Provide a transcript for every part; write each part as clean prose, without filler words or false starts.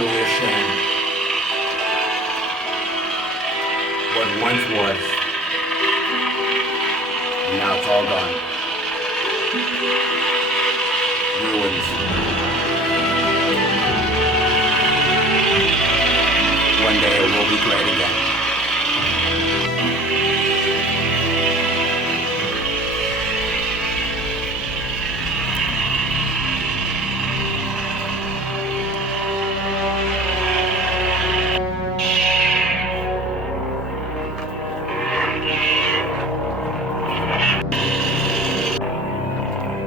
truly a shame. What once was, and now it's all gone. Ruins. One day it will be great again.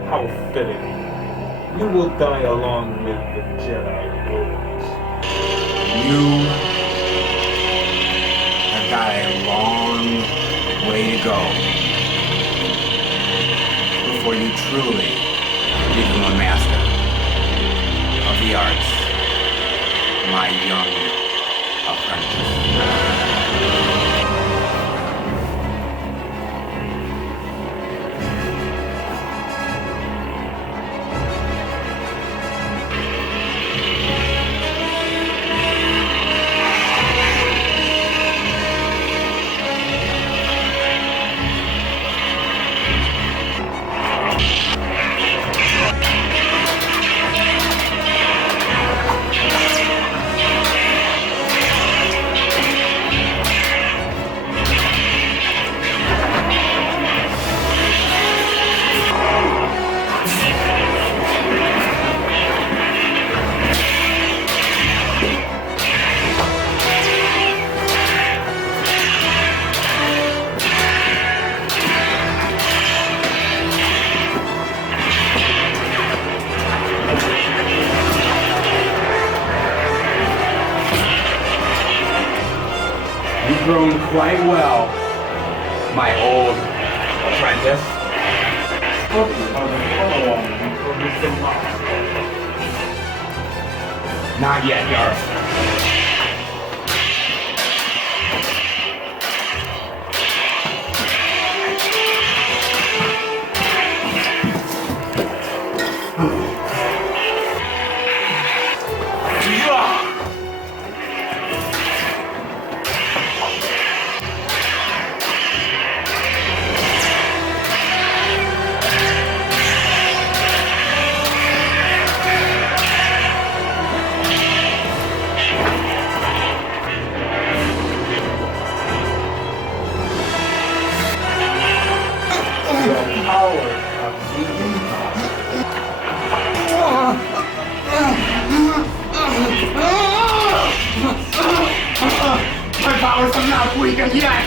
How fitting. You will die along with the Jedi Lords. You have got a long way to go before you truly become a master of the arts, my young apprentice. You've grown quite well, my old apprentice. Not yet, Darth. My powers are not weakened yet!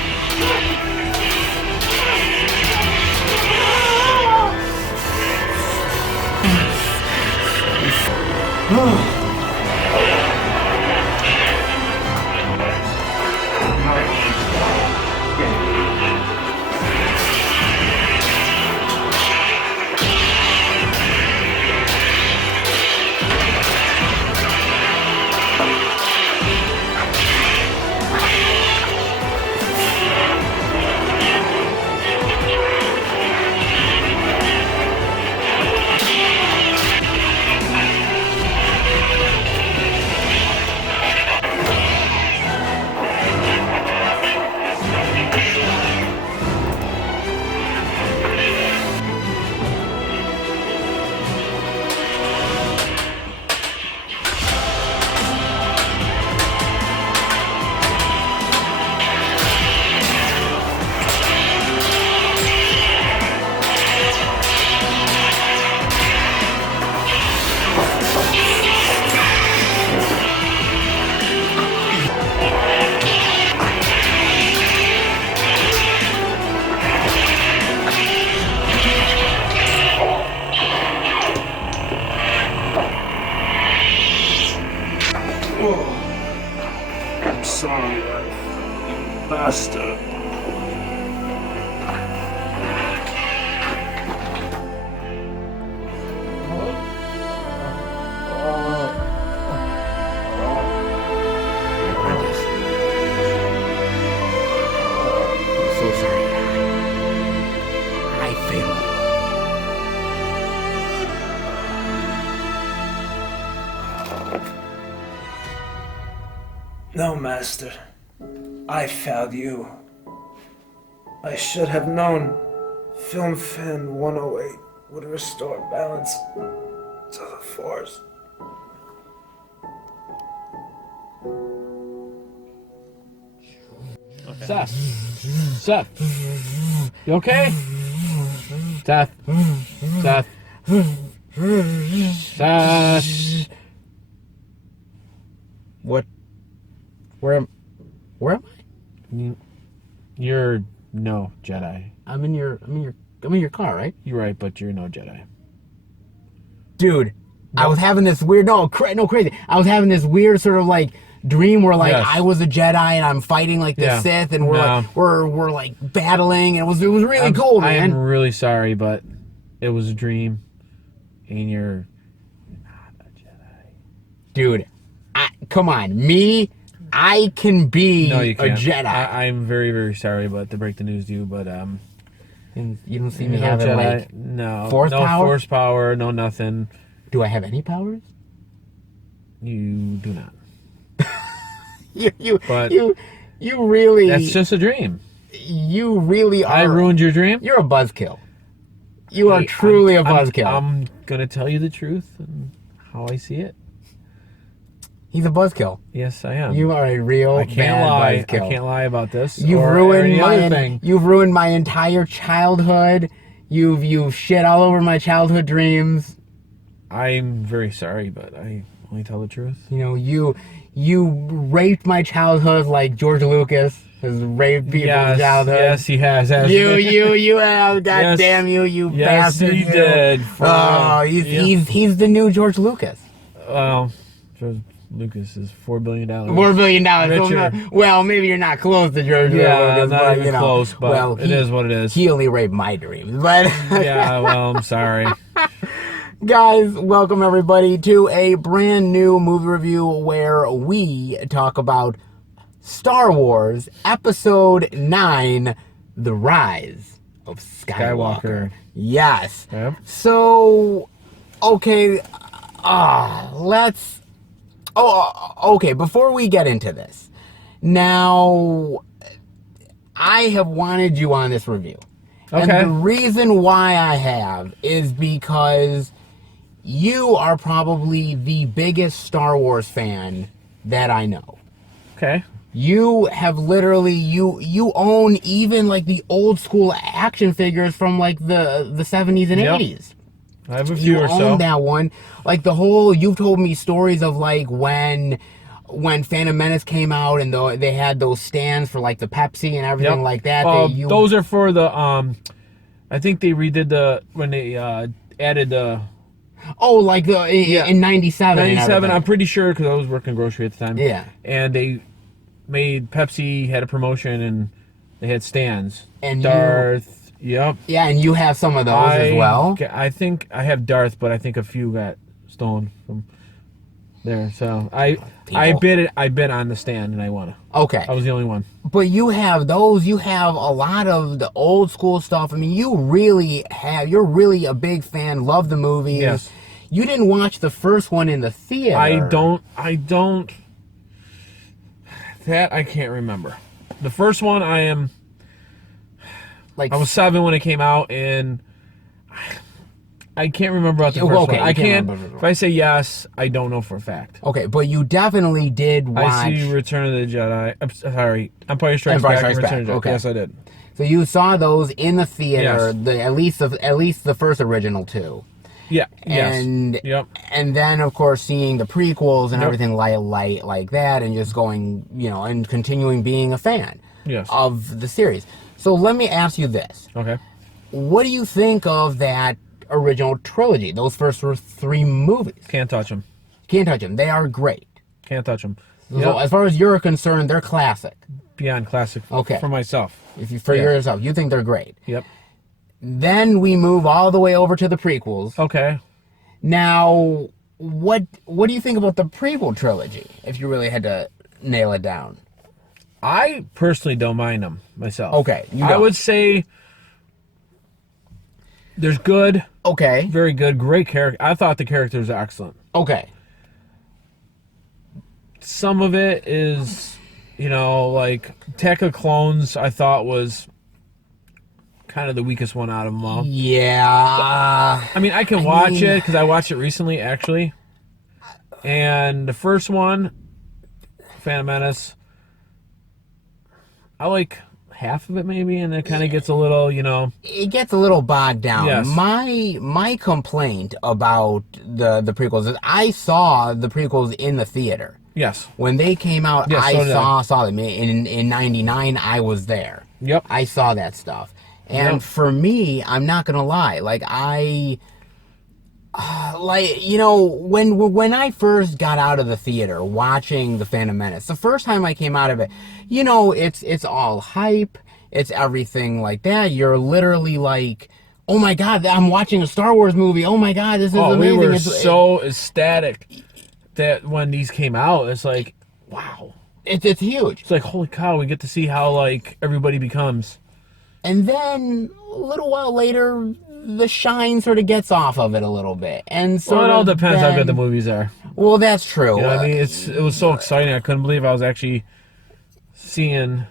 No, Master. I failed you. I should have known Film Fan 108 would restore balance to the Force. Seth. Seth. You okay? Seth. Seth. Seth. What? Where am I? You're no Jedi. I'm in your car, right? You're right, but you're no Jedi. Dude, no. I was having this weird, crazy. I was having this weird sort of like dream where like I was a Jedi and I'm fighting like the Sith and we're like battling and it was really cool, man. I'm really sorry, but it was a dream and you're not a Jedi. Dude, come on, I can be a Jedi. I'm very, very sorry, but to break the news to you, but you don't see me having Jedi, like no force power? Force power, no nothing. Do I have any powers? You do not. You really. That's just a dream. You really are. I ruined your dream? You're a buzzkill. You are truly a buzzkill. I'm gonna tell you the truth and how I see it. He's a buzzkill. Yes, I am. You are a real I can't lie. buzzkill. I can't lie about this. You've ruined my entire childhood. You've shit all over my childhood dreams. I'm very sorry, but I only tell the truth. You know, you raped my childhood like George Lucas has raped people's childhood. Yes, he has. You have. God damn you bastard. Yes, he did. He's the new George Lucas. Well, George Lucas is $4 billion. $4 billion. Richer. Well, maybe you're not close to George Lucas. Not even close, but it is what it is. He only raped my dreams. But yeah, well, I'm sorry. Guys, welcome everybody to a brand new movie review where we talk about Star Wars Episode 9, The Rise of Skywalker. Yes. Yep. So, okay, okay, before we get into this, now, I have wanted you on this review. Okay. And the reason why I have is because you are probably the biggest Star Wars fan that I know. Okay. You have literally, you own even like the old school action figures from like the 70s and 80s. I have a few or so. You own that one. Like you've told me stories of like when Phantom Menace came out and they had those stands for like the Pepsi and everything like that. Those are for the, I think they redid when they added the... Oh, like in 97. 97, I'm pretty sure, because I was working grocery at the time. Yeah. And they made Pepsi, had a promotion, and they had stands. And Darth, yep. Yeah, and you have some of those as well. I think I have Darth, but I think a few got stolen from there. So I bid on the stand, and I won. Okay. I was the only one. But you have those. You have a lot of the old school stuff. I mean, you're really a big fan. Love the movies. Yes. You didn't watch the first one in the theater. I don't. That I can't remember. The first one I was 7 when it came out, and I can't remember about the first one. I can't. If I say yes, I don't know for a fact. Okay, but you definitely did watch. I see Return of the Jedi. I'm sorry, Empire Strikes Back. And Return of the Jedi. Okay. Yes, I did. So you saw those in the theater. Yes. At least the first original two. Yeah. And and then of course seeing the prequels and everything like that, and just going, and continuing being a fan of the series. So let me ask you this. Okay. What do you think of that original trilogy? Those first 3 movies. Can't touch them. Can't touch them. They are great. Can't touch them. So as far as you're concerned, they're classic. Beyond classic. Okay. For myself. Yourself, you think they're great. Yep. Then we move all the way over to the prequels. Okay. Now, what do you think about the prequel trilogy, if you really had to nail it down? I personally don't mind them myself. Okay. I would say there's good. Okay. Very good. Great character. I thought the characters are excellent. Okay. some of it is, like Attack of the Clones. I thought was kind of the weakest one out of them all. Yeah. I mean, I can watch it because I watched it recently, actually. And the first one, Phantom Menace, I like half of it maybe, and it kind of gets a little, It gets a little bogged down. Yes. My complaint about the prequels is I saw the prequels in the theater. Yes. When they came out, Yes, so did I saw them. In 99, I was there. Yep. I saw that stuff. And Yep. for me, I'm not going to lie. Like, when I first got out of the theater watching The Phantom Menace, the first time I came out of it, it's all hype. It's everything like that. You're literally like, oh my God, I'm watching a Star Wars movie. Oh my God, this is amazing. We were so ecstatic that when these came out, it's like, wow. It's huge. It's like, holy cow, we get to see how, like, everybody becomes. And then a little while later, the shine sort of gets off of it a little bit. And so Well, it all depends how good the movies are. Well, that's true. You know what I mean? It was so exciting. I couldn't believe I was actually seeing,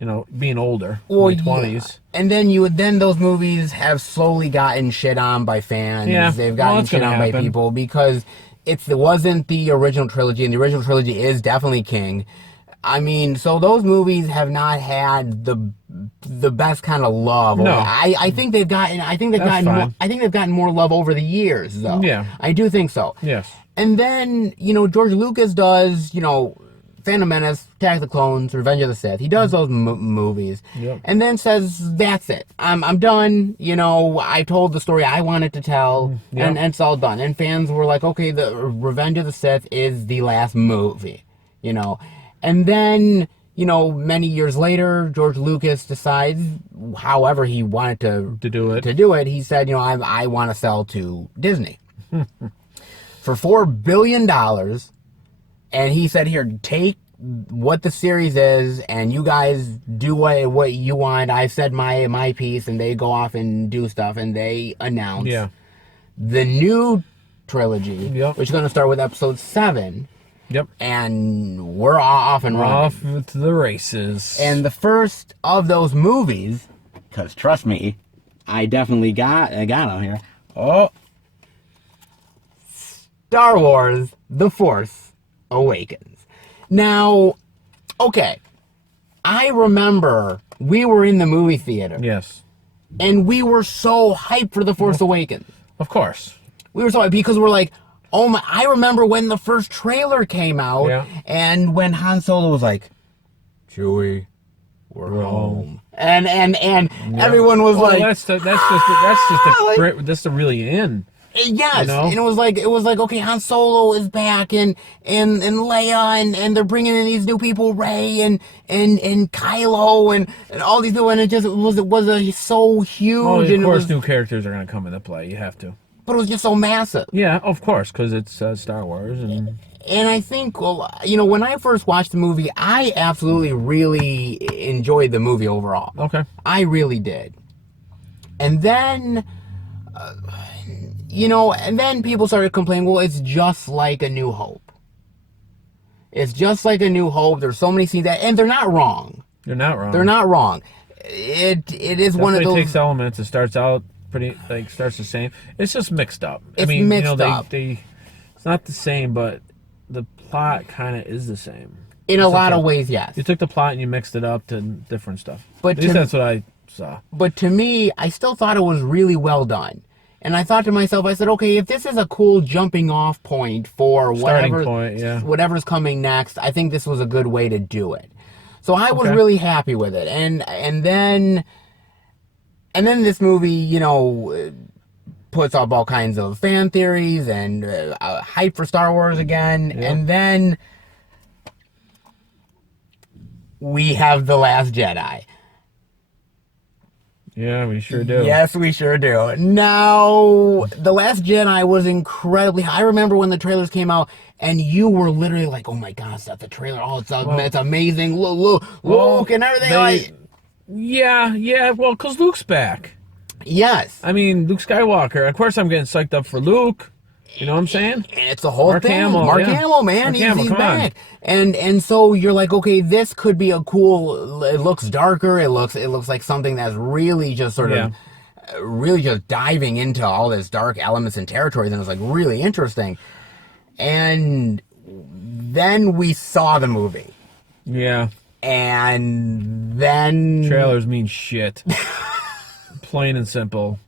being older, in my 20s. And then those movies have slowly gotten shit on by fans. Yeah. They've gotten shit on by people because it wasn't the original trilogy, and the original trilogy is definitely king. I mean, so those movies have not had the best kind of love. No. I think they've gotten more love over the years, though. Yeah. I do think so. Yes. And then, George Lucas does, Phantom Menace, Attack of the Clones, Revenge of the Sith. He does those movies. Yep. And then says, that's it. I'm done. I told the story I wanted to tell, Yep. and it's all done. And fans were like, okay, the Revenge of the Sith is the last movie, And then, many years later, George Lucas decides, however he wanted to do it. He said, I want to sell to Disney for $4 billion. And he said, here, take what the series is, and you guys do what you want. I've said my piece, and they go off and do stuff, and they announce the new trilogy, which is going to start with episode 7. Yep. And we're off and running. Off to the races. And the first of those movies, because trust me, I definitely got them here. Oh. Star Wars, The Force Awakens. Now, okay, I remember we were in the movie theater. Yes. And we were so hyped for The Force Awakens. Of course. We were so hyped because we're like, oh my, I remember when the first trailer came out, and when Han Solo was like, Chewie, we're home. And everyone was like, that's the really in. Yes, and it was like, okay, Han Solo is back, and Leia, and they're bringing in these new people, Rey and Kylo, and all these people, and it was so huge. Oh, of and course, new characters are going to come into play. You have to. But it was just so massive. Yeah, of course, because it's Star Wars. And I think, when I first watched the movie, I absolutely really enjoyed the movie overall. Okay. I really did. And then, and then people started complaining, well, it's just like A New Hope. It's just like A New Hope. There's so many scenes and they're not wrong. They're not wrong. They're not wrong. It is one of those. It takes elements. It starts out starts the same. It's just mixed up. It's mixed up. It's not the same, but the plot kind of is the same. In a lot of ways, yes. You took the plot and you mixed it up to different stuff. But at least that's what I saw. But to me, I still thought it was really well done. And I thought to myself, I said, okay, if this is a cool jumping off point for whatever's coming next, I think this was a good way to do it. So I was really happy with it. And then this movie, puts up all kinds of fan theories and hype for Star Wars again. Yep. And then we have The Last Jedi. Yeah, we sure do. Yes, we sure do. Now, The Last Jedi was incredibly... I remember when the trailers came out, and you were literally like, oh my God, that's the trailer. Oh, it's amazing. Luke, and everything. Yeah, well, because Luke's back. Yes. I mean, Luke Skywalker. Of course, I'm getting psyched up for Luke. You know what I'm saying? And it's the whole Mark thing. Hamill, Mark yeah. Hamill, man, Mark Hamill, he's come on. back. And so you're like, okay, this could be a cool. It looks darker. It looks like something that's really just sort of, really just diving into all this dark elements and territory. Then it's like really interesting. And then we saw the movie. Yeah. And then Trailers mean shit. Plain and simple.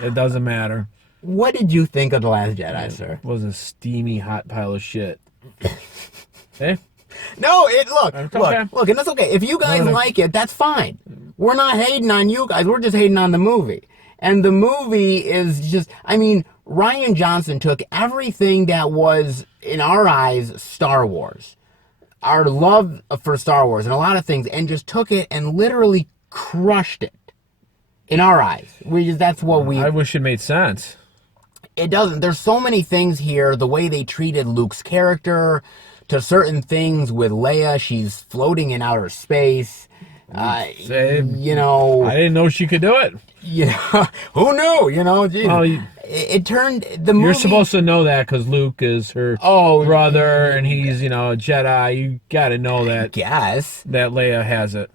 It doesn't matter. What did you think of The Last Jedi, sir? It was a steamy, hot pile of shit. Hey? No, look, and that's okay. If you guys like it, that's fine. We're not hating on you guys. We're just hating on the movie. And the movie is just, I mean, Rian Johnson took everything that was, in our eyes, Star Wars. Our love for Star Wars and a lot of things, and just took it and literally crushed it. In our eyes. That's what we... I wish it made sense. It doesn't. There's so many things here. The way they treated Luke's character, to certain things with Leia. She's floating in outer space. You know... I didn't know she could do it. Yeah, who knew? You know, it turned the movie. You're supposed to know that because Luke is her brother, and he's a Jedi. You got to know that. Guess that Leia has it.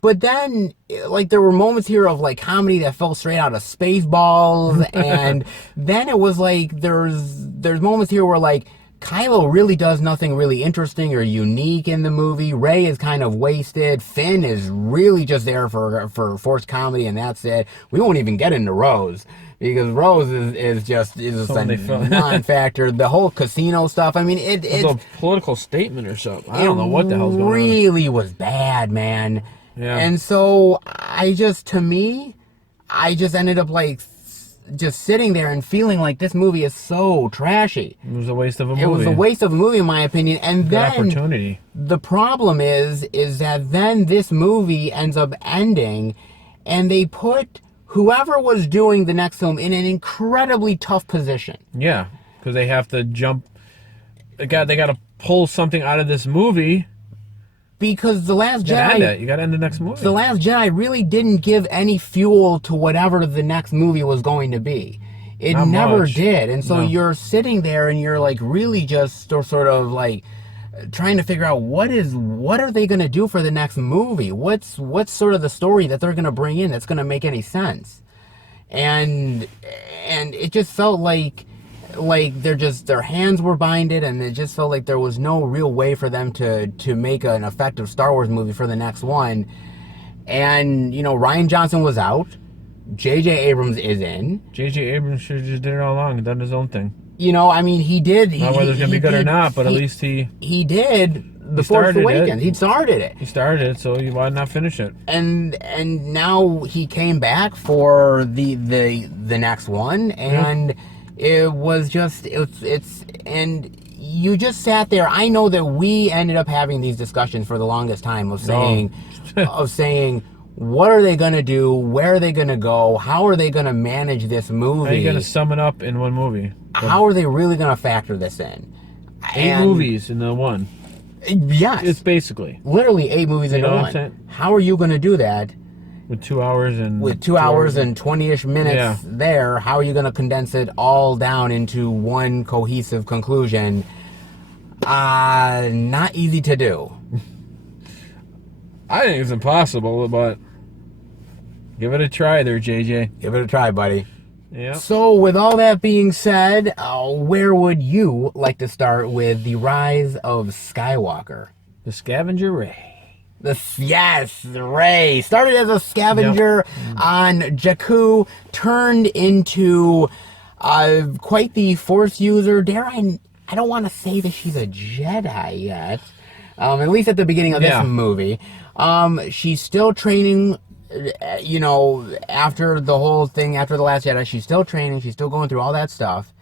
But then, like, there were moments here of like comedy that fell straight out of Spaceballs, and then it was like there's moments here where like Kylo really does nothing really interesting or unique in the movie. Rey is kind of wasted. Finn is really just there for forced comedy, and that's it. We won't even get into Rose because Rose is just a non-factor. The whole casino stuff. I mean, it's a political statement or something. I don't know what the hell's going on. It really was bad, man. Yeah. And so I just ended up like just sitting there and feeling like this movie is so trashy. It was a waste of a movie. It was a waste of a movie, in my opinion. And Good then opportunity. The problem is that then this movie ends up ending, and they put whoever was doing the next film in an incredibly tough position. Yeah, because they have to jump. They got to pull something out of this movie. Because The Last Jedi... You got to end the next movie. The Last Jedi really didn't give any fuel to whatever the next movie was going to be. It never did. And so you're sitting there and you're like really just sort of like trying to figure out what are they going to do for the next movie? What's sort of the story that they're going to bring in that's going to make any sense? And it just felt like their hands were binded, and it just felt like there was no real way for them to make an effective Star Wars movie for the next one. And Rian Johnson was out. J.J. Abrams is in. J.J. Abrams should have just did it all along and done his own thing. I mean, he did. Not whether it's gonna be good or not, but at least he did. The Force Awakens. He started it. He started it, so why not finish it? And now he came back for the next one, and. It was just, and you just sat there. I know that we ended up having these discussions for the longest time of saying, what are they going to do? Where are they going to go? How are they going to manage this movie? How are you going to sum it up in one movie? How are they really going to factor this in? 8 movies in the one. Yes. It's basically. Literally 8 movies in one. How are you going to do that? With 2 hours and... With 2 hours and 20-ish minutes there, how are you going to condense it all down into one cohesive conclusion? Not easy to do. I think it's impossible, but give it a try there, JJ. Give it a try, buddy. Yeah. So, with all that being said, where would you like to start with the Rise of Skywalker? The Scavenger Ray. Rey started as a scavenger on Jakku, turned into quite the Force user. I don't want to say that she's a Jedi yet, at least at the beginning of this movie. She's still training, after the whole thing, after The Last Jedi, she's still training, she's still going through all that stuff,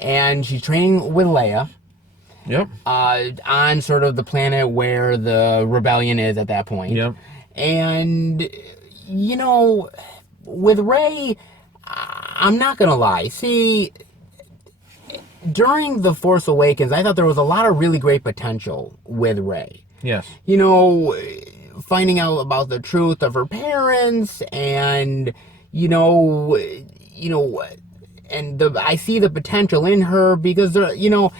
and she's training with Leia. Yep. On sort of the planet where the rebellion is at that point. Yep. And, with Rey, I'm not going to lie. See, during The Force Awakens, I thought there was a lot of really great potential with Rey. Yes. Finding out about the truth of her parents and, I see the potential in her because you know,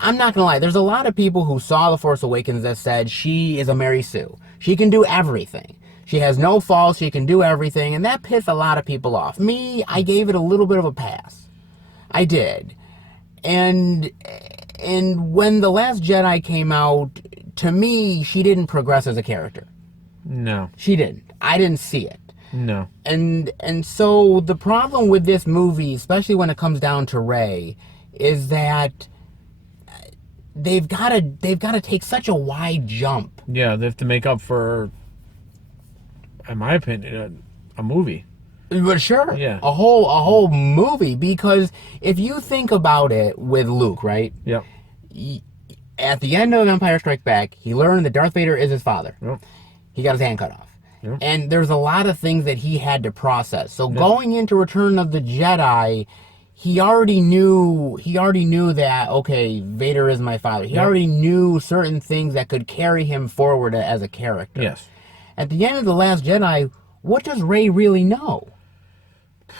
I'm not gonna lie. There's a lot of people who saw The Force Awakens that said she is a Mary Sue. She can do everything. She has no faults. She can do everything, and that pissed a lot of people off. Me, I gave it a little bit of a pass. I did, and when The Last Jedi came out, to me, she didn't progress as a character. No, she didn't. I didn't see it. No. And so the problem with this movie, especially when it comes down to Rey, is that they've got to take such a wide jump. Yeah, they have to make up for, in my opinion, a movie. But sure, yeah, a whole movie, because if you think about it with Luke, right? Yep. At the end of Empire Strikes Back, he learned that Darth Vader is his father. Yep. He got his hand cut off. Yep. And there's a lot of things that he had to process. So going into Return of the Jedi, he already knew that, okay, Vader is my father. He already knew certain things that could carry him forward as a character. Yes. At the end of The Last Jedi, what does Rey really know? As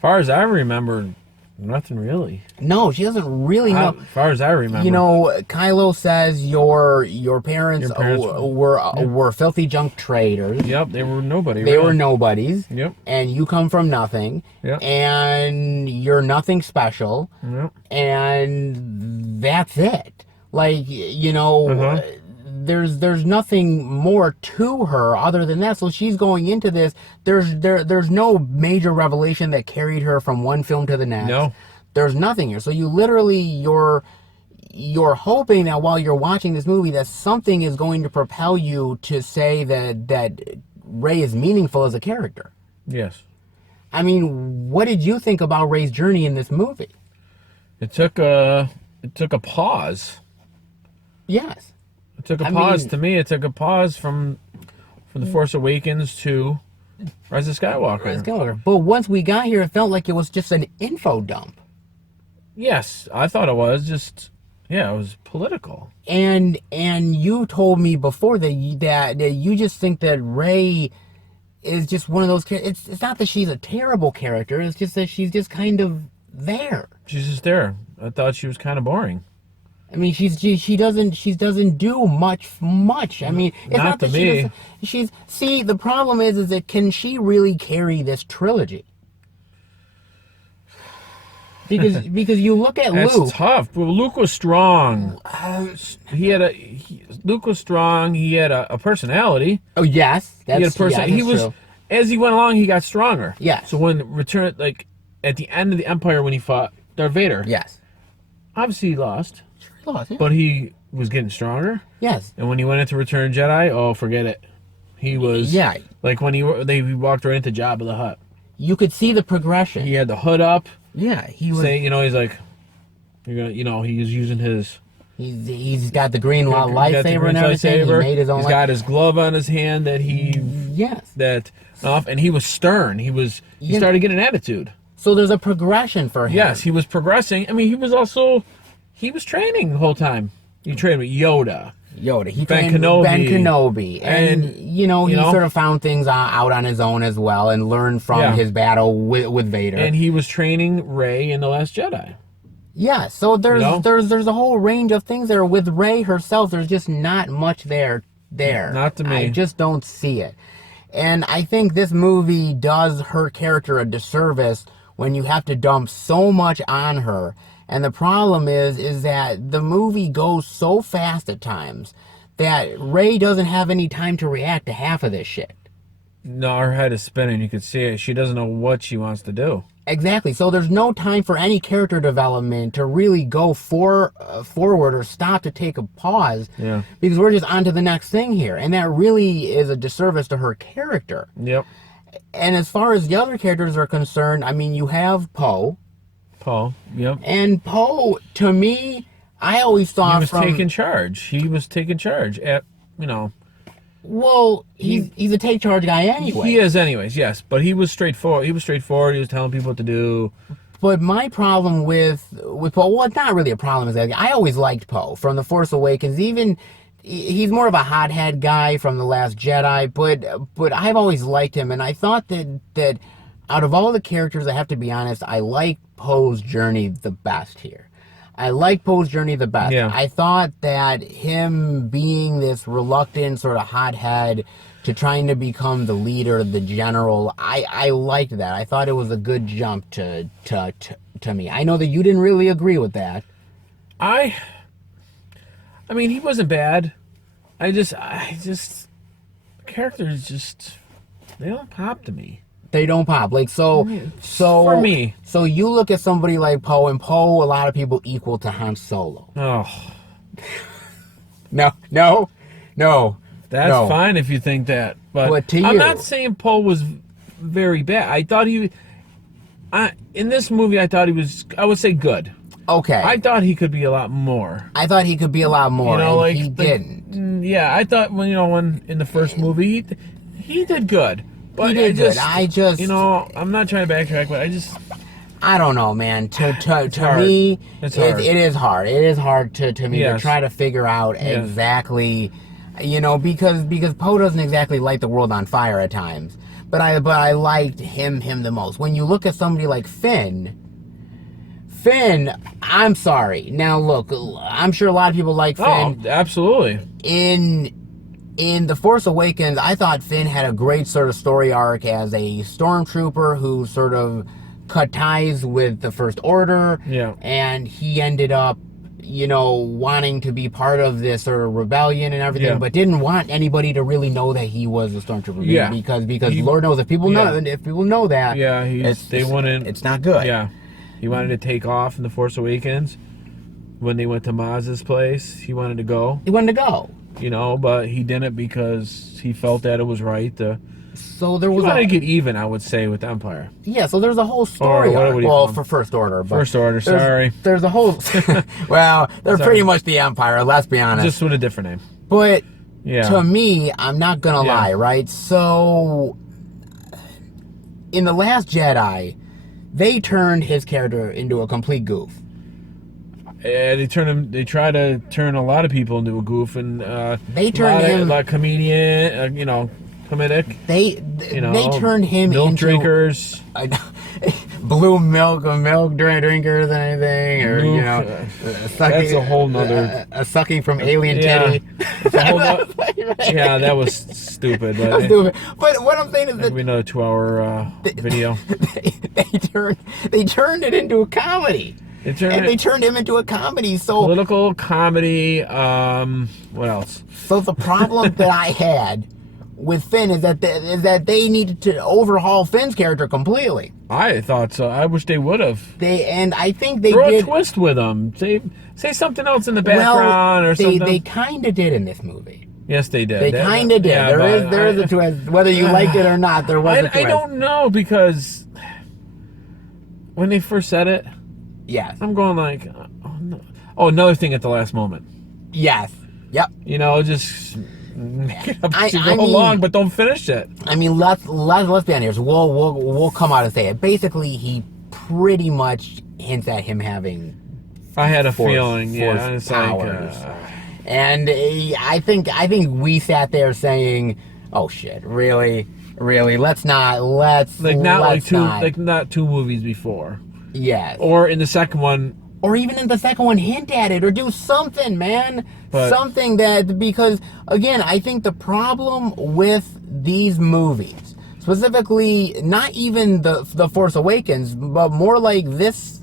far as I remember, nothing really. No, she doesn't really know. As far as I remember. You know, Kylo says your parents were filthy junk traders. Yep, they were nobody. They were nobodies. Yep. And you come from nothing. Yep. And you're nothing special. Yep. And that's it. Like, you know, there's nothing more to her other than that. So she's going into this. There's no major revelation that carried her from one film to the next. No. There's nothing here. So you literally you're hoping that while you're watching this movie that something is going to propel you to say that Rey is meaningful as a character. Yes. I mean, what did you think about Rey's journey in this movie? It took a pause. Yes. It took a pause to me. It took a pause from The Force Awakens to Rise of Skywalker. But once we got here, it felt like it was just an info dump. Yes, I thought it was just, it was political. And you told me before that you just think that Rey is just one of those characters. It's not that she's a terrible character. It's just that she's just kind of there. She's just there. I thought she was kind of boring. I mean, she doesn't do much. I mean, it's not to that me. See, the problem is that can she really carry this trilogy? Because you look at That's Luke. tough. Well, Luke was strong. Luke was strong. He had a personality. Oh yes, He had a personality. He was true. As he went along, he got stronger. Yeah. So when at the end of the Empire, when he fought Darth Vader, Yes. obviously he lost. Sure lost, yeah. But he was getting stronger. Yes. And when he went into Return of the Jedi, oh, forget it. He was like when he walked right into Jabba the Hutt. You could see the progression. He had the hood up. Yeah, he was. Saying, he's like, you're gonna, he's using his. He's got the green lightsaber and everything. He made his own. He's got his glove on his hand that he. Yes. That off, and he was stern. He started getting an attitude. So there's a progression for him. Yes, he was progressing. I mean, he was training the whole time. He trained with Yoda. He Ben trained Kenobi. Ben Kenobi. And he sort of found things out on his own as well and learned from his battle with Vader. And he was training Rey in The Last Jedi. Yeah, so there's a whole range of things there. With Rey herself, there's just not much there. Not to me. I just don't see it. And I think this movie does her character a disservice when you have to dump so much on her. And the problem is that the movie goes so fast at times that Rey doesn't have any time to react to half of this shit. No, her head is spinning. You can see it. She doesn't know what she wants to do. Exactly. So there's no time for any character development to really go forward or stop to take a pause. Yeah. Because we're just on to the next thing here. And that really is a disservice to her character. Yep. And as far as the other characters are concerned, I mean, you have Poe. Yep. And Poe, to me, I always thought he was taking charge. He was taking charge at, Well, he's a take charge guy anyway. He is anyways, yes. But he was straightforward. He was telling people what to do. But my problem with Poe, well, it's not really a problem. Is that I always liked Poe from The Force Awakens. Even he's more of a hothead guy from The Last Jedi. But I've always liked him, and I thought that out of all the characters, I have to be honest, I like Poe's journey the best here. I like Poe's journey the best. Yeah. I thought that him being this reluctant sort of hothead to trying to become the leader, the general, I liked that. I thought it was a good jump to me. I know that you didn't really agree with that. I mean, he wasn't bad. I just characters just, they don't pop to me. They don't pop. Like, so For me. So you look at somebody like Poe, and Poe, a lot of people equal to Han Solo. Oh, No. that's fine if you think that. But to I'm you. not saying Poe was very bad. I thought in this movie, I thought he was, I would say good. Okay. I thought he could be a lot more. I thought he could be a lot more, You know, and like he didn't. Yeah, I thought when in the first movie he did good. But He did good. I just, I'm not trying to backtrack, but I don't know, man. To hard. me, It's hard. it is hard. It is hard to me to Yes. try to figure out exactly, because Poe doesn't exactly light the world on fire at times. But I liked him the most. When you look at somebody like Finn, I'm sorry. Now look, I'm sure a lot of people like Finn. Oh, absolutely. In The Force Awakens, I thought Finn had a great sort of story arc as a stormtrooper who sort of cut ties with the First Order. Yeah. And he ended up, wanting to be part of this sort of rebellion and everything, Yeah. but didn't want anybody to really know that he was a stormtrooper. Yeah. Because Lord knows if people know that, Yeah, they wouldn't. it's not good. Yeah, he wanted to take off in The Force Awakens. When they went to Maz's place, he wanted to go. He wanted to go. But he didn't because he felt that it was right. So there He was wanted to get even, I would say, with Empire. Yeah, so there's a whole story what arc. do you Well, call them? for First Order. But First Order, sorry. There's a whole... well, they're Sorry. pretty much the Empire, let's be honest. Just with a different name. But Yeah. to me, I'm not going to Yeah. lie, right? So, in The Last Jedi, they turned his character into a complete goof. They try to turn a lot of people into a goof, and They turned him... like comedian, comedic. They turned him milk into... drinkers. blue milk drinkers and anything, or sucking, That's a whole nother sucking from alien Yeah. titty. It's a whole yeah, that was stupid. But That's stupid. But what I'm saying is that maybe another 2-hour video. they turned it into a comedy. They turned And they turned him into a comedy. So political comedy. What else? so the problem that I had with Finn is that they needed to overhaul Finn's character completely. I thought so. I wish they would have. And I think they Throw did. a twist with them. Say something else in the background or something. They kind of did in this movie. Yes, they did. They kind of did. Yeah, there is a twist. Whether you liked it or not, there was a twist. I don't know, because when they first said it, Yes. I'm going like, oh, no. Oh, another thing at the last moment. Yes. Yep. Just make it up as you I go mean- along, but don't finish it. I mean, let's be honest. We'll come out and say it. Basically, he pretty much hints at him having I had a force feeling, yeah. It's powers. like, And I think we sat there saying, "Oh shit, really? Let's not not two movies before, yes, or in the second one. or even in the second one, hint at it or do something, man. But- Something because again, I think the problem with these movies, specifically not even the Force Awakens, but more like this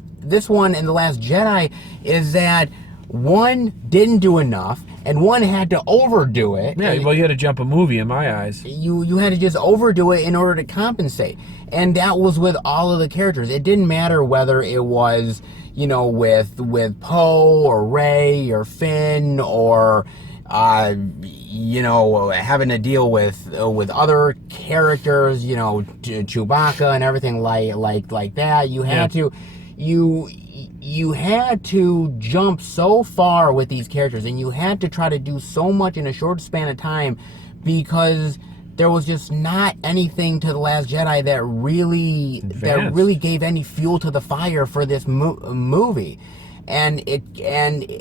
one and The Last Jedi, is that one didn't do enough and one had to overdo it. Yeah, well, you had to jump a movie in my eyes. You had to just overdo it in order to compensate. And that was with all of the characters. It didn't matter whether it was, with Poe or Rey or Finn or having to deal with other characters, Chewbacca and everything like that. You had to you had to jump so far with these characters, and you had to try to do so much in a short span of time, because there was just not anything to The Last Jedi that really gave any fuel to the fire for this movie. And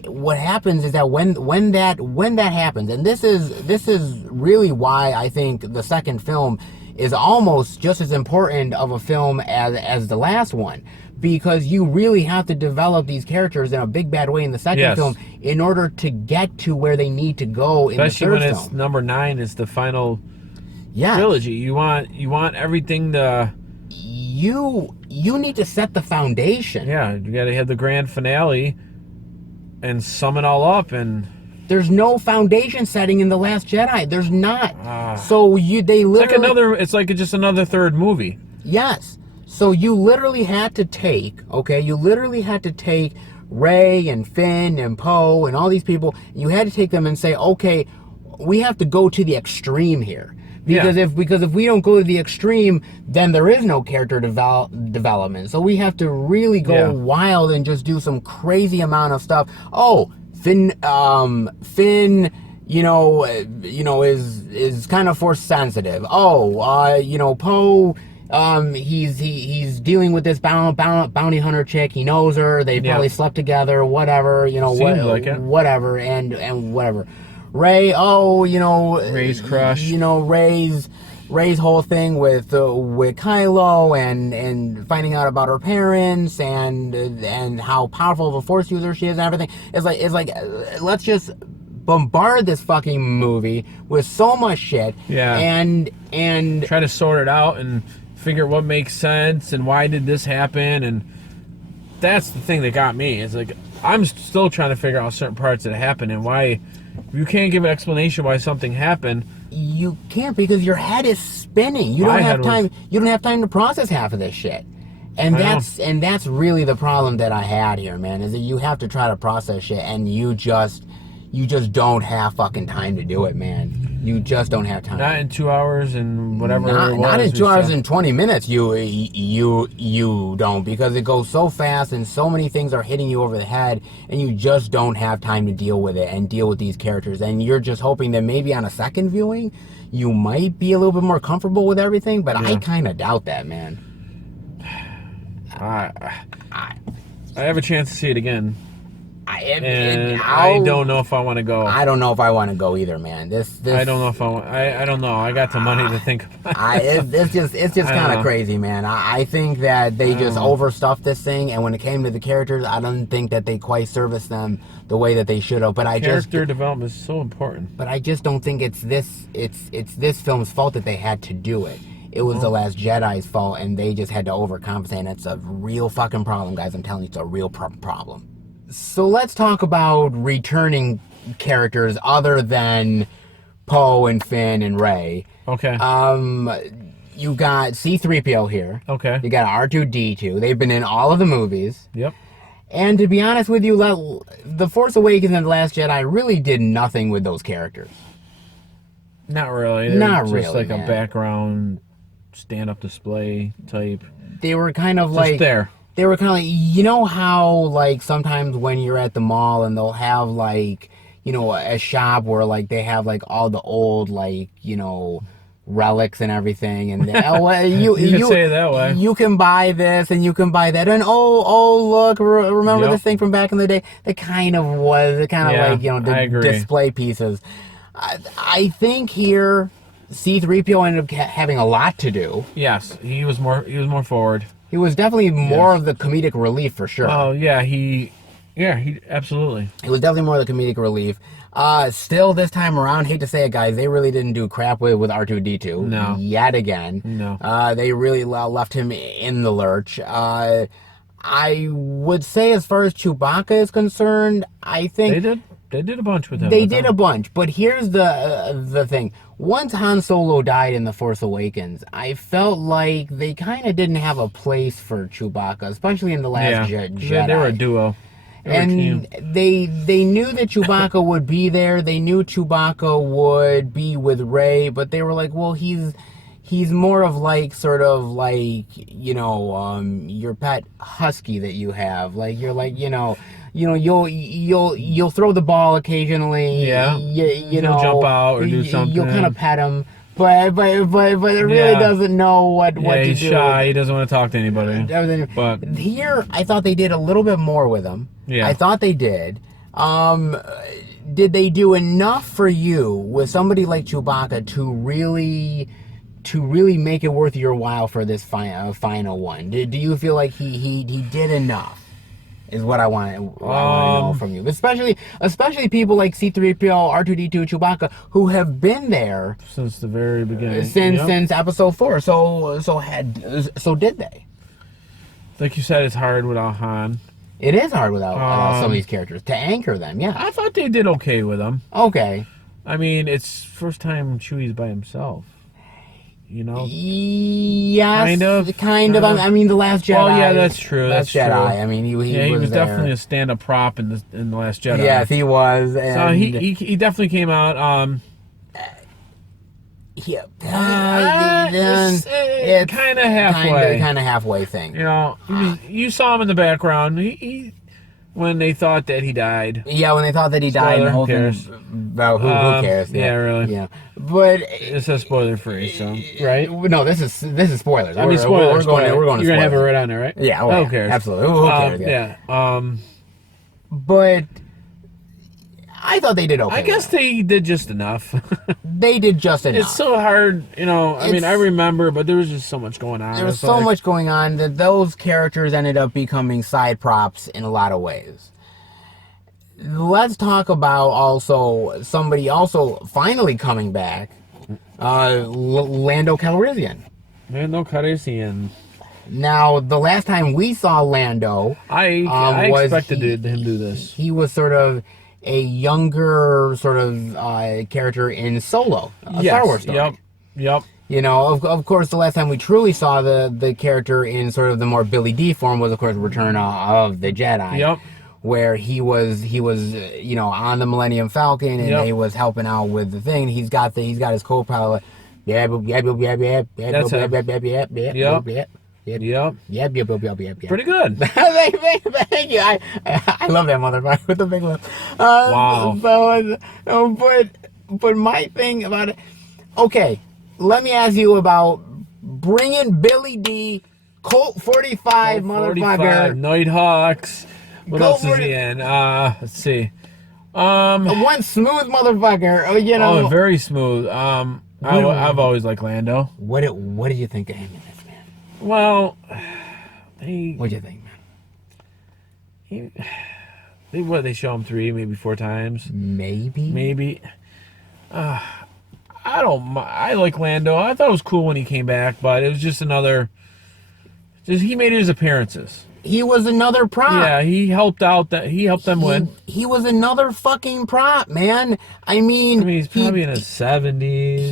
what happens is that when that happens, and this is really why I think the second film is almost just as important of a film as the last one, because you really have to develop these characters in a big bad way in the second film in order to get to where they need to go in Especially the third when film. it's number 9 is the final trilogy. You want everything to... You need to set the foundation. Yeah, you got to have the grand finale and sum it all up, and... There's no foundation setting in The Last Jedi. There's not. So they literally... It's like just another third movie. Yes. So you literally had to take, Rey and Finn and Poe and all these people, you had to take them and say, okay, we have to go to the extreme here. Because if we don't go to the extreme, then there is no character development. So we have to really go wild and just do some crazy amount of stuff. Oh, Finn, is kind of force sensitive. Oh, Poe, he's dealing with this bounty hunter chick. He knows her. They probably slept together. Whatever. Whatever. And whatever. Rey. Rey's crush. Rey's whole thing with Kylo and finding out about her parents and how powerful of a force user she is and everything. It's like let's just bombard this fucking movie with so much shit. And try to sort it out and figure what makes sense and why did this happen. And that's the thing that got me. It's like I'm still trying to figure out certain parts that happened and why. You can't give an explanation why something happened. You can't, because your head is spinning. You don't have time. You don't have time to process half of this shit. And that's really the problem that I had here, man. Is that you have to try to process shit, and you just don't have fucking time to do it, man. You just don't have time. Not in 2 hours and whatever. Not in 2 hours and 20 minutes. You don't, because it goes so fast and so many things are hitting you over the head, and you just don't have time to deal with it and deal with these characters. And you're just hoping that maybe on a second viewing, you might be a little bit more comfortable with everything. But I kind of doubt that, man. I have a chance to see it again. I don't know if I want to go. I don't know if I want to go either, man. I don't know if I want. I don't know. I got the money to think about it. It's just kind of crazy, man. I think that they just overstuffed this thing, and when it came to the characters, I don't think that they quite serviced them the way that they should have. But character development is so important. But I just don't think it's this film's fault that they had to do it. It was The Last Jedi's fault, and they just had to overcompensate. And it's a real fucking problem, guys. I'm telling you, it's a real problem. So let's talk about returning characters other than Poe and Finn and Rey. Okay. You got C-3PO here. Okay. You got R2-D2. They've been in all of the movies. Yep. And to be honest with you, The Force Awakens and The Last Jedi really did nothing with those characters. Not really. Just like a background stand-up display type. They were kind of just there. They were kind of like, you know how, like, sometimes when you're at the mall and they'll have, like, a shop where, like, they have, like, all the old, like, relics and everything, and you can say it that way. You can buy this and you can buy that, and look, remember this thing from back in the day? It kind of like, the display pieces. I think here, C-3PO ended up having a lot to do. Yes, he was more forward. He was definitely more of the comedic relief, for sure. Oh, yeah, he absolutely. He was definitely more of the comedic relief. Still, this time around, hate to say it, guys, they really didn't do crap with R2-D2. No. Yet again. No. They really left him in the lurch. I would say, as far as Chewbacca is concerned, I think... They did a bunch with him. They did a bunch, but here's the thing. Once Han Solo died in The Force Awakens, I felt like they kind of didn't have a place for Chewbacca, especially in The Last Jedi. They were a duo. They knew that Chewbacca would be there. They knew Chewbacca would be with Rey, but they were like, well, he's more of like, sort of like, your pet husky that you have. Like, you're like, you'll throw the ball occasionally. Yeah. He'll jump out or do something. You'll kind of pet him, but it really doesn't know what to do. He's shy. He doesn't want to talk to anybody. But here, I thought they did a little bit more with him. Yeah. I thought they did. Did they do enough for you with somebody like Chewbacca to really make it worth your while for this final one? Do you feel like he did enough? Is what I want to know from you, especially people like C-3PO, R2-D2, Chewbacca, who have been there since the very beginning, since Episode 4. So did they? Like you said, it's hard without Han. It is hard without some of these characters to anchor them. Yeah, I thought they did okay with them. Okay. I mean, it's first time Chewie's by himself. You know? Yes, kind of. I mean, the Last Jedi. Oh yeah, that's true. That's Jedi. True. I mean, he was there. definitely a stand-up prop in the Last Jedi. Yes, he was. And so he definitely came out. It's kind of halfway. Kind of halfway thing. You know, you saw him in the background. He when they thought that he died. Yeah, when they thought that he died. Who cares? Who cares? Yeah, really. Yeah, but it's a spoiler free, so right? No, this is spoilers. I mean, spoilers. We're going. You're gonna have it right on there, right? Yeah. Who cares? Absolutely. Who cares? Yeah. But I thought they did okay. I guess they did just enough. They did just enough. It's so hard, you know. I mean, I remember, but there was just so much going on. There was so much going on that those characters ended up becoming side props in a lot of ways. Let's talk about also somebody also finally coming back, Lando Calrissian. Lando Calrissian. Now, the last time we saw Lando, I expected him to do this. He was sort of a younger sort of character in Solo, a Star Wars story. Yep. You know, of course, the last time we truly saw the character in sort of the more Billy D form was, of course, Return of the Jedi. Yep. Where he was, you know, on the Millennium Falcon and he was helping out with the thing. He's got his co-pilot. Yep. Pretty good. Thank you. I love that motherfucker with the big lip. Wow. But my thing about it. Okay, let me ask you about bringing Billy D, Colt 45 motherfucker. Nighthawks. What else is he in? Let's see. One smooth motherfucker. You know. Oh, very smooth. I've always liked Lando. What did you think of him in this, man? Well, what'd you think, man? They show him 3, maybe 4 times. Maybe. I like Lando. I thought it was cool when he came back, but it was just another. He made his appearances. He was another prop. Yeah, he helped them win. He was another fucking prop, man. I mean he's probably in his 70s.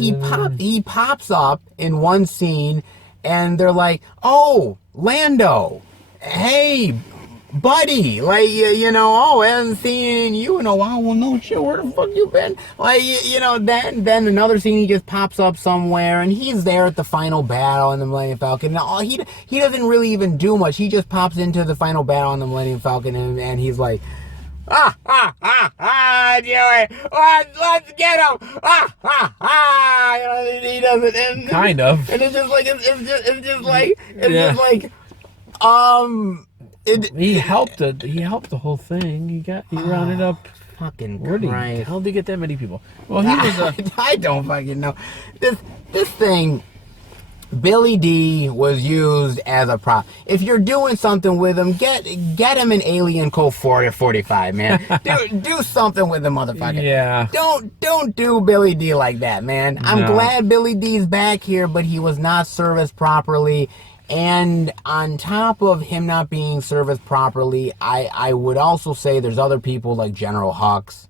He pops up in one scene, and they're like, "Oh, Lando, hey, buddy, like you know, oh, I haven't seen you in a while. Well, no shit, where the fuck you been? Like you know." Then another scene, he just pops up somewhere, and he's there at the final battle in the Millennium Falcon. Now, he doesn't really even do much. He just pops into the final battle in the Millennium Falcon, and he's like, let's get him, you know, he does it, and kind of, and it's just like he helped the whole thing. He rounded up. Fucking Christ. How did he get that many people? Well, he was I don't fucking know. This thing, Billy D was used as a prop. If you're doing something with him, get him an Alien Colt 40 or 45, man. do something with the motherfucker. Yeah. Don't do Billy D like that, man. I'm glad Billy D's back here, but he was not serviced properly. And on top of him not being serviced properly, I would also say there's other people like General Hux,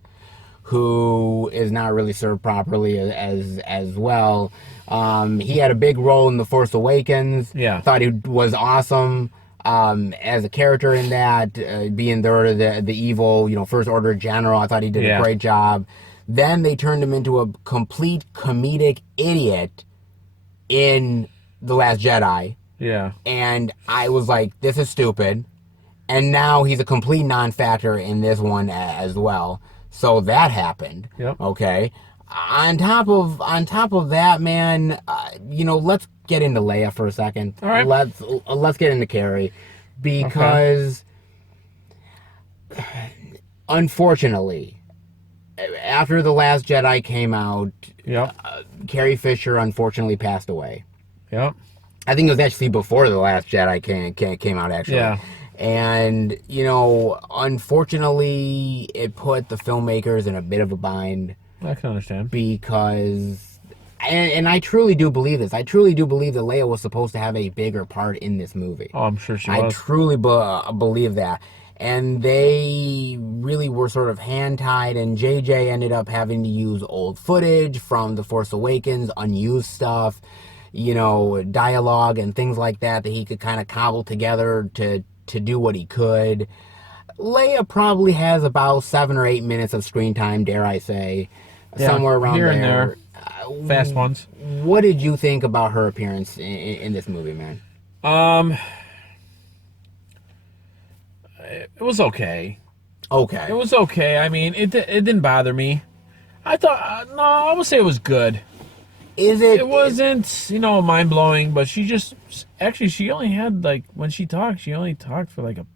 who is not really served properly as well. He had a big role in The Force Awakens. Yeah. Thought he was awesome as a character in that, being the evil, you know, First Order general. I thought he did a great job. Then they turned him into a complete comedic idiot in The Last Jedi. Yeah. And I was like, this is stupid. And now he's a complete non-factor in this one as well. So that happened. Yep. Okay. On top of that, man, you know, let's get into Leia for a second. All right. Let's get into Carrie, because unfortunately, after The Last Jedi came out, Yep. Carrie Fisher unfortunately passed away. Yep. I think it was actually before The Last Jedi came out, actually. Yeah. And, you know, unfortunately, it put the filmmakers in a bit of a bind I can understand. because, and I truly do believe this. I truly do believe that Leia was supposed to have a bigger part in this movie. Oh, I'm sure she I was. truly believe that. And they really were sort of hand-tied, and JJ ended up having to use old footage from The Force Awakens, unused stuff, you know, dialogue and things like that he could kind of cobble together to do what he could. Leia probably has about 7 or 8 minutes of screen time, dare I say, Yeah, somewhere around here there. and there. Fast ones. What did you think about her appearance in this movie, man? It was okay. Okay. It was okay. I mean, it didn't bother me. I thought, no, I would say it was good. Is it? It wasn't, you know, mind blowing, but she only had, like, when she only talked for like a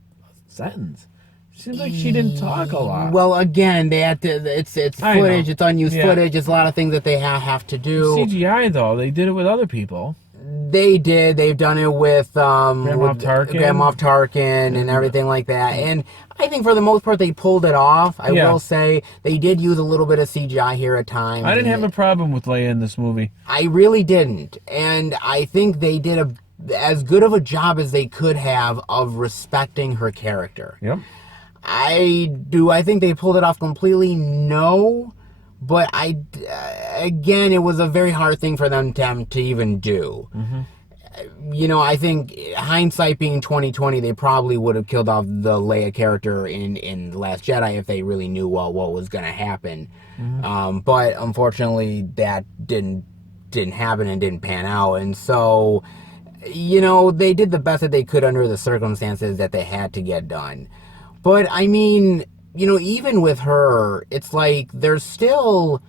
sentence. Seems like she didn't talk a lot. Well, again, they had to. It's footage. It's unused footage. It's a lot of things that they have to do. CGI though, they did it with other people. They did. They've done it with Grand Moff Tarkin and everything like that. And I think for the most part they pulled it off. I will say they did use a little bit of CGI here at times. I didn't have a problem with Leia in this movie. I really didn't, and I think they did as good of a job as they could have of respecting her character. Yep. I think they pulled it off completely? No. But again, it was a very hard thing for them to even do. Mm-hmm. You know, I think hindsight being 2020, they probably would have killed off the Leia character in The Last Jedi if they really knew what was going to happen. Mm-hmm. But unfortunately, that didn't happen and didn't pan out. And so, you know, they did the best that they could under the circumstances that they had to get done. But I mean, you know, even with her, it's like there's still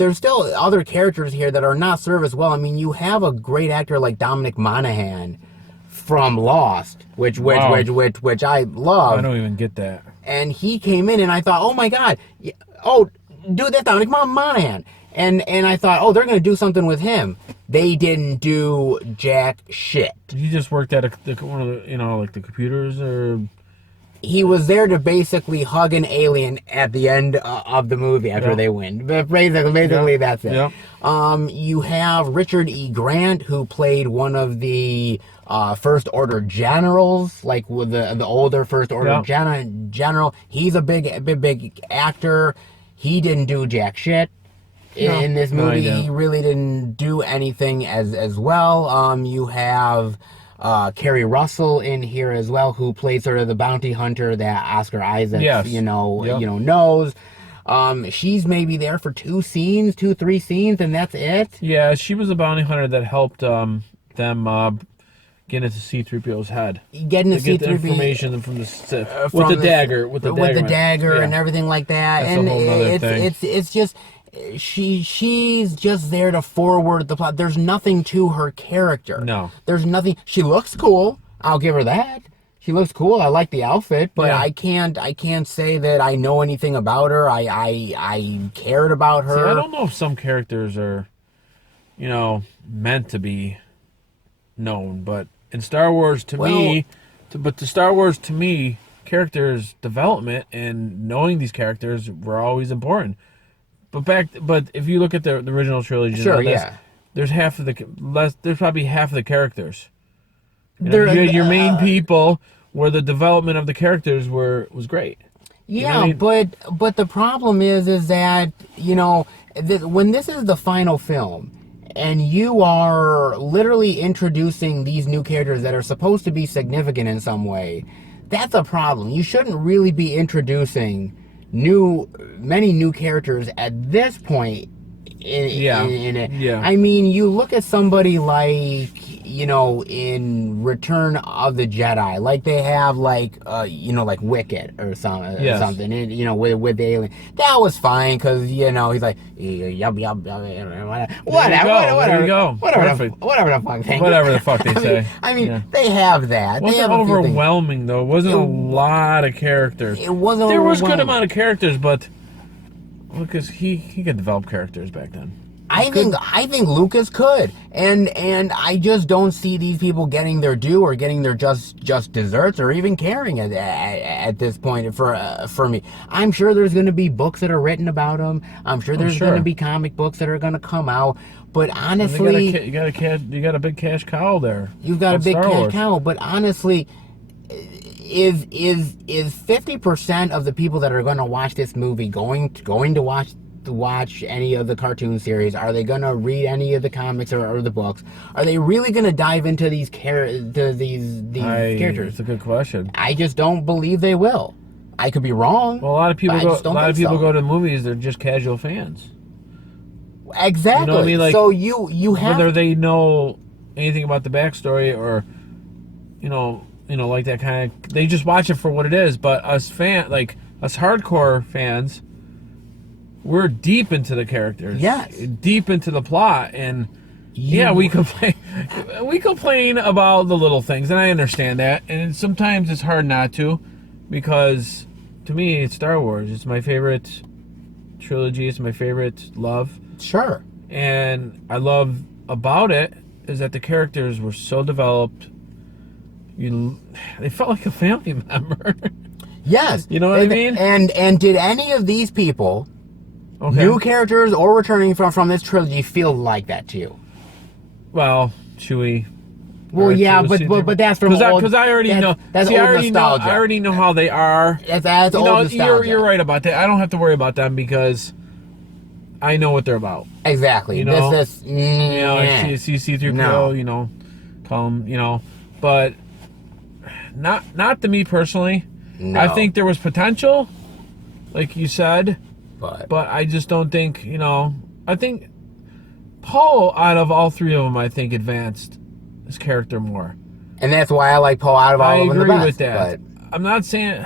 other characters here that are not served as well. I mean, you have a great actor like Dominic Monaghan from Lost, which I love. I don't even get that. And he came in, and I thought, oh my God, oh, dude, that's Dominic Monaghan. And I thought, oh, they're gonna do something with him. They didn't do jack shit. He just worked at one of the, you know, like the computers or. He was there to basically hug an alien at the end of the movie after they win. But basically that's it. Yep. You have Richard E. Grant, who played one of the First Order generals, like with the older First Order general. He's a big actor. He didn't do jack shit in this movie. He really didn't do anything as well. You have Kerry Russell in here as well, who played sort of the bounty hunter that Oscar Isaac, knows. She's maybe there for 3 scenes, and that's it. Yeah, she was a bounty hunter that helped them get into C-3PO's head. Get into C-3PO information from the Sith with the dagger and everything like that. That's and a whole other thing. It's just. She's just there to forward the plot. There's nothing to her character. No. There's nothing. She looks cool. I'll give her that. She looks cool. I like the outfit, but I can't say that I know anything about her. I cared about her. See, I don't know if some characters are, you know, meant to be known, but in Star Wars to me, characters development and knowing these characters were always important. But if you look at the original trilogy, there's probably half of the characters. Your main people where the development of the characters was great. Yeah, you know what I mean? but the problem is that, you know, when this is the final film and you are literally introducing these new characters that are supposed to be significant in some way, that's a problem. You shouldn't really be introducing many new characters at this point in it. Yeah. I mean, you look at somebody like, you know, in Return of the Jedi, like they have like Wicket or something, and, you know, with the alien. That was fine because, you know, he's like, whatever the fuck thing. Whatever the fuck they say. I mean, they have that. It wasn't overwhelming though. It wasn't a lot of characters. It wasn't. There was a good amount of characters, but Lucas, he could develop characters back then. I think Lucas could, and I just don't see these people getting their due or getting their just desserts or even caring at this point for me. I'm sure there's going to be books that are written about them. I'm sure there's going to be comic books that are going to come out. But honestly, you got a big cash cow there. You've got a big cash cow. But honestly, is 50% of the people that are going to watch this movie going to watch any of the cartoon series? Are they gonna read any of the comics or the books? Are they really gonna dive into these characters? It's a good question. I just don't believe they will. I could be wrong. Well, a lot of people go to the movies. They're just casual fans. Exactly. You know what I mean? Like, so you have, whether they know anything about the backstory or like that kind of, they just watch it for what it is. But us hardcore fans, we're deep into the characters. Yes. Deep into the plot. And we complain about the little things, and I understand that. And sometimes it's hard not to, because to me, it's Star Wars. It's my favorite trilogy. It's my favorite love. Sure. And I love about it is that the characters were so developed. They felt like a family member. Yes. You know what I mean? And did any of these people, new characters or returning from this trilogy, feel like that to you? Well, Chewie. Well, yeah, but that's from because I already know. That's See, old I already nostalgia. know. I already know how they are. That's old nostalgia. You're right about that. I don't have to worry about them because I know what they're about. Exactly. You know, this C3PO. Call them. But not to me personally. No. I think there was potential, like you said, but I just don't think. I think Poe, out of all three of them, advanced his character more. And that's why I like Poe out of all of them the best. I agree with that. But I'm not saying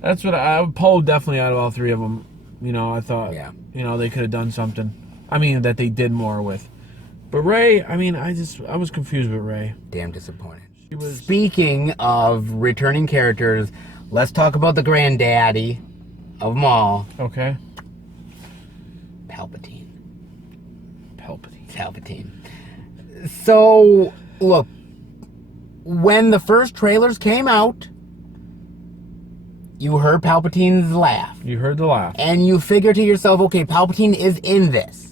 that's what Poe definitely out of all three of them. I thought, they could have done something. I mean, that they did more with. But Rey, I was confused with Rey. Damn disappointed. Speaking of returning characters, let's talk about the granddaddy of them all. Okay. Palpatine. So, look, when the first trailers came out, you heard Palpatine's laugh. You heard the laugh. And you figure to yourself, okay, Palpatine is in this.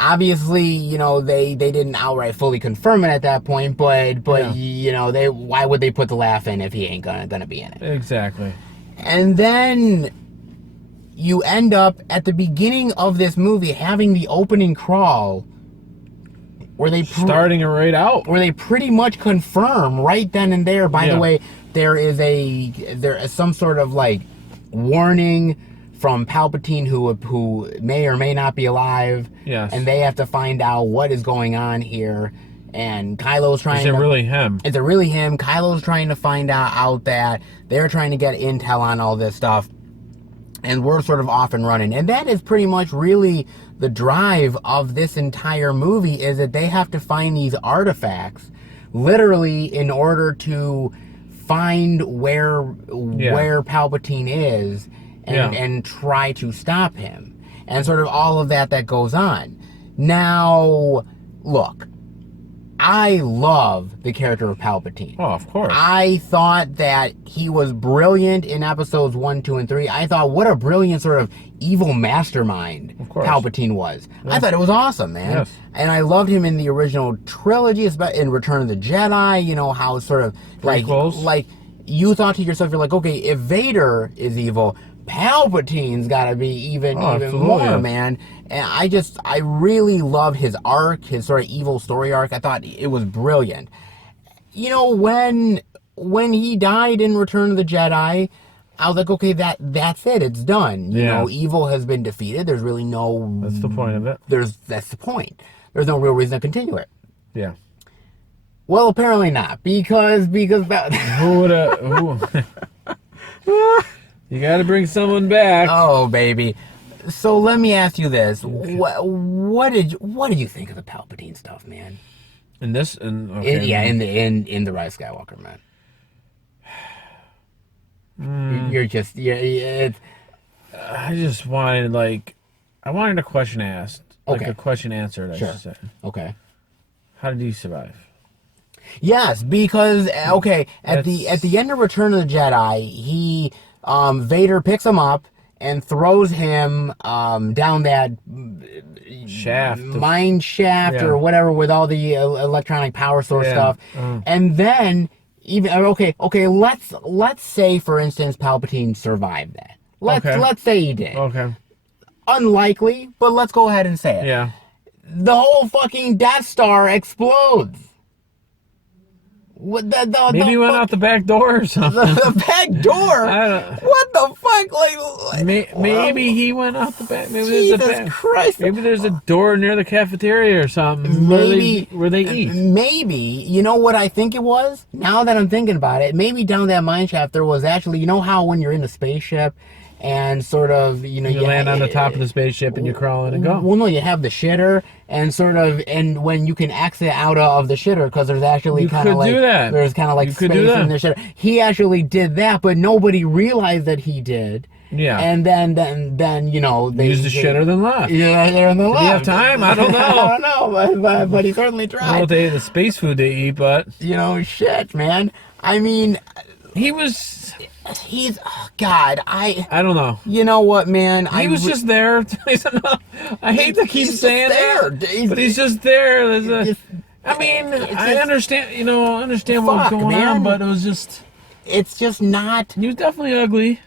Obviously, they didn't outright fully confirm it at that point, but why would they put the laugh in if he ain't gonna be in it? Exactly. And then you end up at the beginning of this movie having the opening crawl where they starting it right out, where they pretty much confirm right then and there. By the way, there is some sort of like warning from Palpatine who may or may not be alive. Yes. And they have to find out what is going on here. And Kylo's trying to... Is it really him? Is it really him? Kylo's trying to find out that they're trying to get intel on all this stuff. And we're sort of off and running. And that is pretty much really the drive of this entire movie, is that they have to find these artifacts literally in order to find where Palpatine is and try to stop him. And sort of all of that goes on. Now, look, I love the character of Palpatine. Oh, of course. I thought that he was brilliant in episodes 1, 2, and 3. I thought what a brilliant sort of evil mastermind Palpatine was. Yeah. I thought it was awesome, man. Yes. And I loved him in the original trilogy, in Return of the Jedi, how sort of like you thought to yourself, you're like, okay, if Vader is evil, Palpatine's got to be even more, man. And I really love his arc, his sort of evil story arc. I thought it was brilliant. When he died in Return of the Jedi, I was like, okay, that's it. It's done. You know, evil has been defeated. There's really no... That's the point of it. That's the point. There's no real reason to continue it. Yeah. Well, apparently not, because who would have... You got to bring someone back. Oh, baby. So let me ask you this: what did you think of the Palpatine stuff, man? In this, in the Rise of Skywalker, man. You're just I just wanted I wanted a question asked, like Okay. a question answered. I Sure. should say. Okay. How did he survive? Yes, because at the end of Return of the Jedi, he Vader picks him up and throws him down that Shaft. mine shaft Yeah. or whatever with all the electronic power source Yeah. stuff, and then even let's say for instance Palpatine survived that. Let's say he did. Okay. Unlikely, but let's go ahead and say it. Yeah. The whole fucking Death Star explodes. What Maybe he went out the back door or something. the back door. I don't- What the fuck? Like Maybe he went out the back. Maybe there's a Jesus back. Christ. Maybe there's a door near the cafeteria or something. Maybe where they eat. Maybe you know what I think it was. Now that I'm thinking about it, maybe down that mine shaft there was actually, you know how when you're in a spaceship and sort of you land on the top of the spaceship and you crawl in and go. Well, no, you have the shitter and sort of, and when you can exit out of the shitter because there's actually You kind of could like do that. there's kind of like You space could do that. in the shitter. He actually did that, but nobody realized that he did. Yeah. And then they Use the shitter then left. Yeah, they're in the lab. Did he have time? I don't know. I don't know, but he certainly I don't know tried. what the space food they eat, but Shit, man. I mean, he was. he's God. I don't know. You know what, man? He was just there. I hate to keep He's saying just there. that, but he's just there. I mean, it's I just- understand. I understand what was Fuck, going man. on, but it was just. It's just not. He was definitely ugly.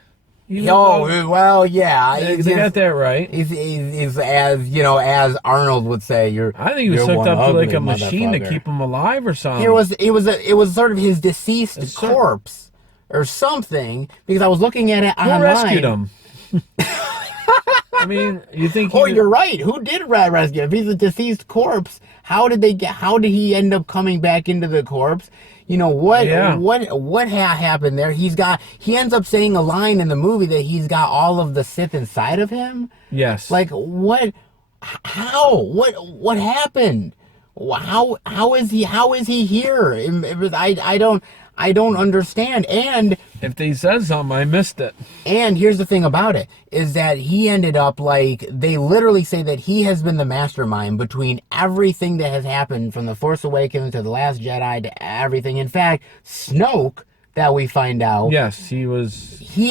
He was ugly. Well, yeah. They got that right. He's as Arnold would say, I think he was you're hooked one up to like ugly a machine to motherfucker. keep him alive or something. It was sort of his deceased It's sort- corpse or something, because I was looking at it Who online. rescued him? I mean, you think? Oh, you're right. Who did rescue him? If he's a deceased corpse, how did he end up coming back into the corpse? What happened there? He ends up saying a line in the movie that he's got all of the Sith inside of him. Yes. Like what? How? What happened? How is he here? I don't understand. And if they said something, I missed it. And here's the thing about it, is that he ended up they literally say that he has been the mastermind between everything that has happened from The Force Awakens to The Last Jedi to everything. In fact, Snoke, that we find out. Yes, he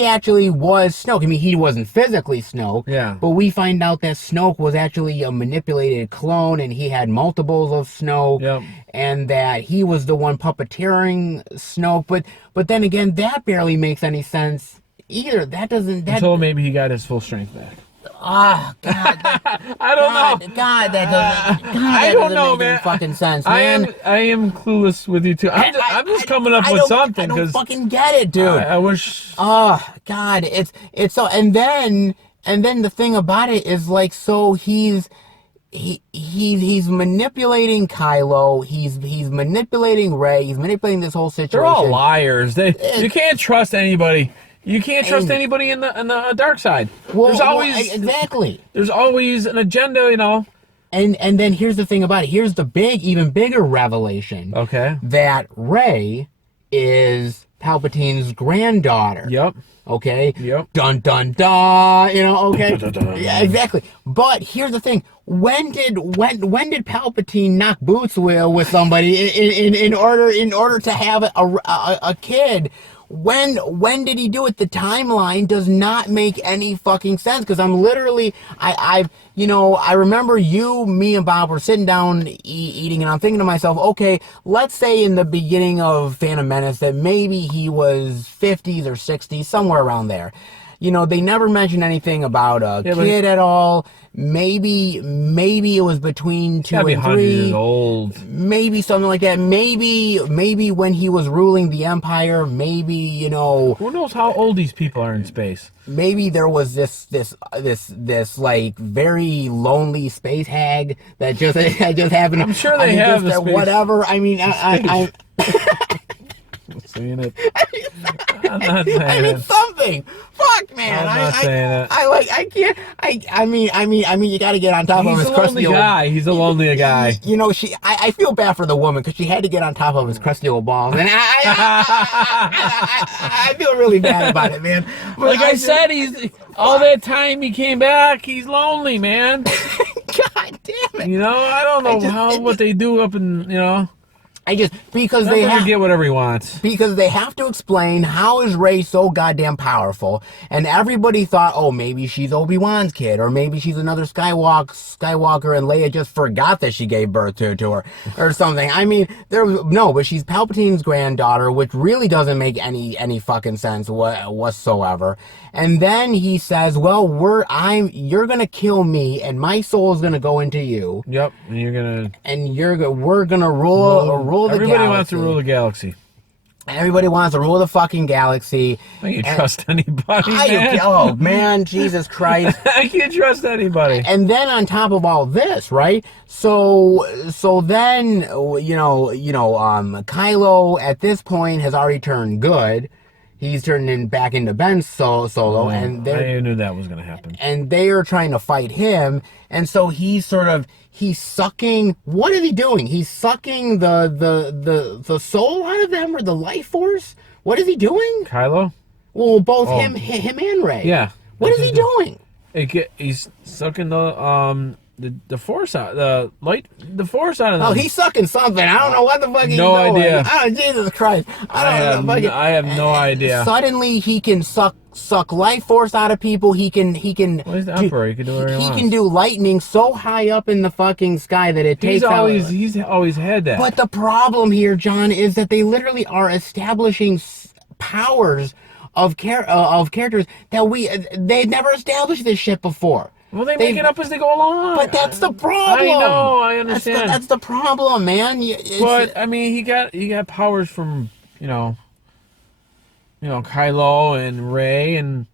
actually was Snoke. I mean, he wasn't physically Snoke. Yeah. But we find out that Snoke was actually a manipulated clone and he had multiples of Snoke. Yep. And that he was the one puppeteering Snoke. But then again, that barely makes any sense either. Until maybe he got his full strength back. Ah, God. I don't know. God, that I don't know, make any man. fucking sense, man. I am clueless with you too. I'm just coming up with something I don't because fucking get it, dude. I wish. Oh God, it's so. And then the thing about it is so he's manipulating Kylo. He's manipulating Rey. He's manipulating this whole situation. They're all liars. You can't trust anybody. You can't trust anybody in the dark side. There's always exactly. There's always an agenda, And then here's the thing about it. Here's the even bigger revelation. Okay. That Rey is Palpatine's granddaughter. Yep. Okay. Yep. Dun dun dun. Okay. Dun, dun, dun. Yeah, exactly. But here's the thing: when did Palpatine knock boots with somebody in order to have a kid? When did he do it? The timeline does not make any fucking sense, because I'm literally I remember me and Bob were sitting down eating, and I'm thinking to myself, okay, let's say in the beginning of Phantom Menace that maybe he was 50s or 60s, somewhere around there. They never mentioned anything about a kid at all. Maybe it was between 2 and 3. 100 years old. Maybe something like that. Maybe when he was ruling the Empire. Maybe Who knows how old these people are in space? Maybe there was this very lonely space hag that just happened. I'm sure they have the space. Whatever. I mean, I'm saying it. I'm not saying it. something. Fuck, man. I'm not saying it. I can't. I mean, you got to get on top of He's his a lonely crusty old guy. He's a lonely guy. You know, I feel bad for the woman because she had to get on top of his crusty old balls, and I feel really bad about it, man. But Like I said, he's all that time he came back. He's lonely, man. God damn it. You know, I don't know what they do up in, you know. Because They they have get whatever he wants. Because they have to explain how is Rey so goddamn powerful, and everybody thought, oh, maybe she's Obi-Wan's kid, or maybe she's another Skywalker, and Leia just forgot that she gave birth to her, or something. I mean, but she's Palpatine's granddaughter, which really doesn't make any fucking sense whatsoever. And then he says, well, you're gonna kill me, and my soul's gonna go into you. Yep, and we're gonna rule the galaxy. Everybody wants to rule the galaxy. Everybody wants to rule the fucking galaxy. I can't trust anybody, man. Oh, man, Jesus Christ. I can't trust anybody. And then on top of all this, right? So then, Kylo at this point has already turned good. He's turned back into Ben Solo, and I knew that was going to happen. And they are trying to fight him, and so he's sucking. What is he doing? He's sucking the soul out of them, or the life force. What is he doing? Kylo? Well, both him and Rey. Yeah. What is he doing? He's sucking the force out, the force out of them. Oh, he's sucking something. I don't know what the fuck he's doing. No idea. Oh, Jesus Christ. I have no idea. Suddenly he can suck life force out of people. He can. Well, he's the Emperor. He can do whatever he wants. He can do lightning so high up in the fucking sky that it takes He's always had that. But the problem here, John, is that they literally are establishing powers of characters that they never established this shit before. Well, they make it up as they go along. But that's the problem. I know. I understand. That's the problem, man. But I mean, he got powers from Kylo and Rey, and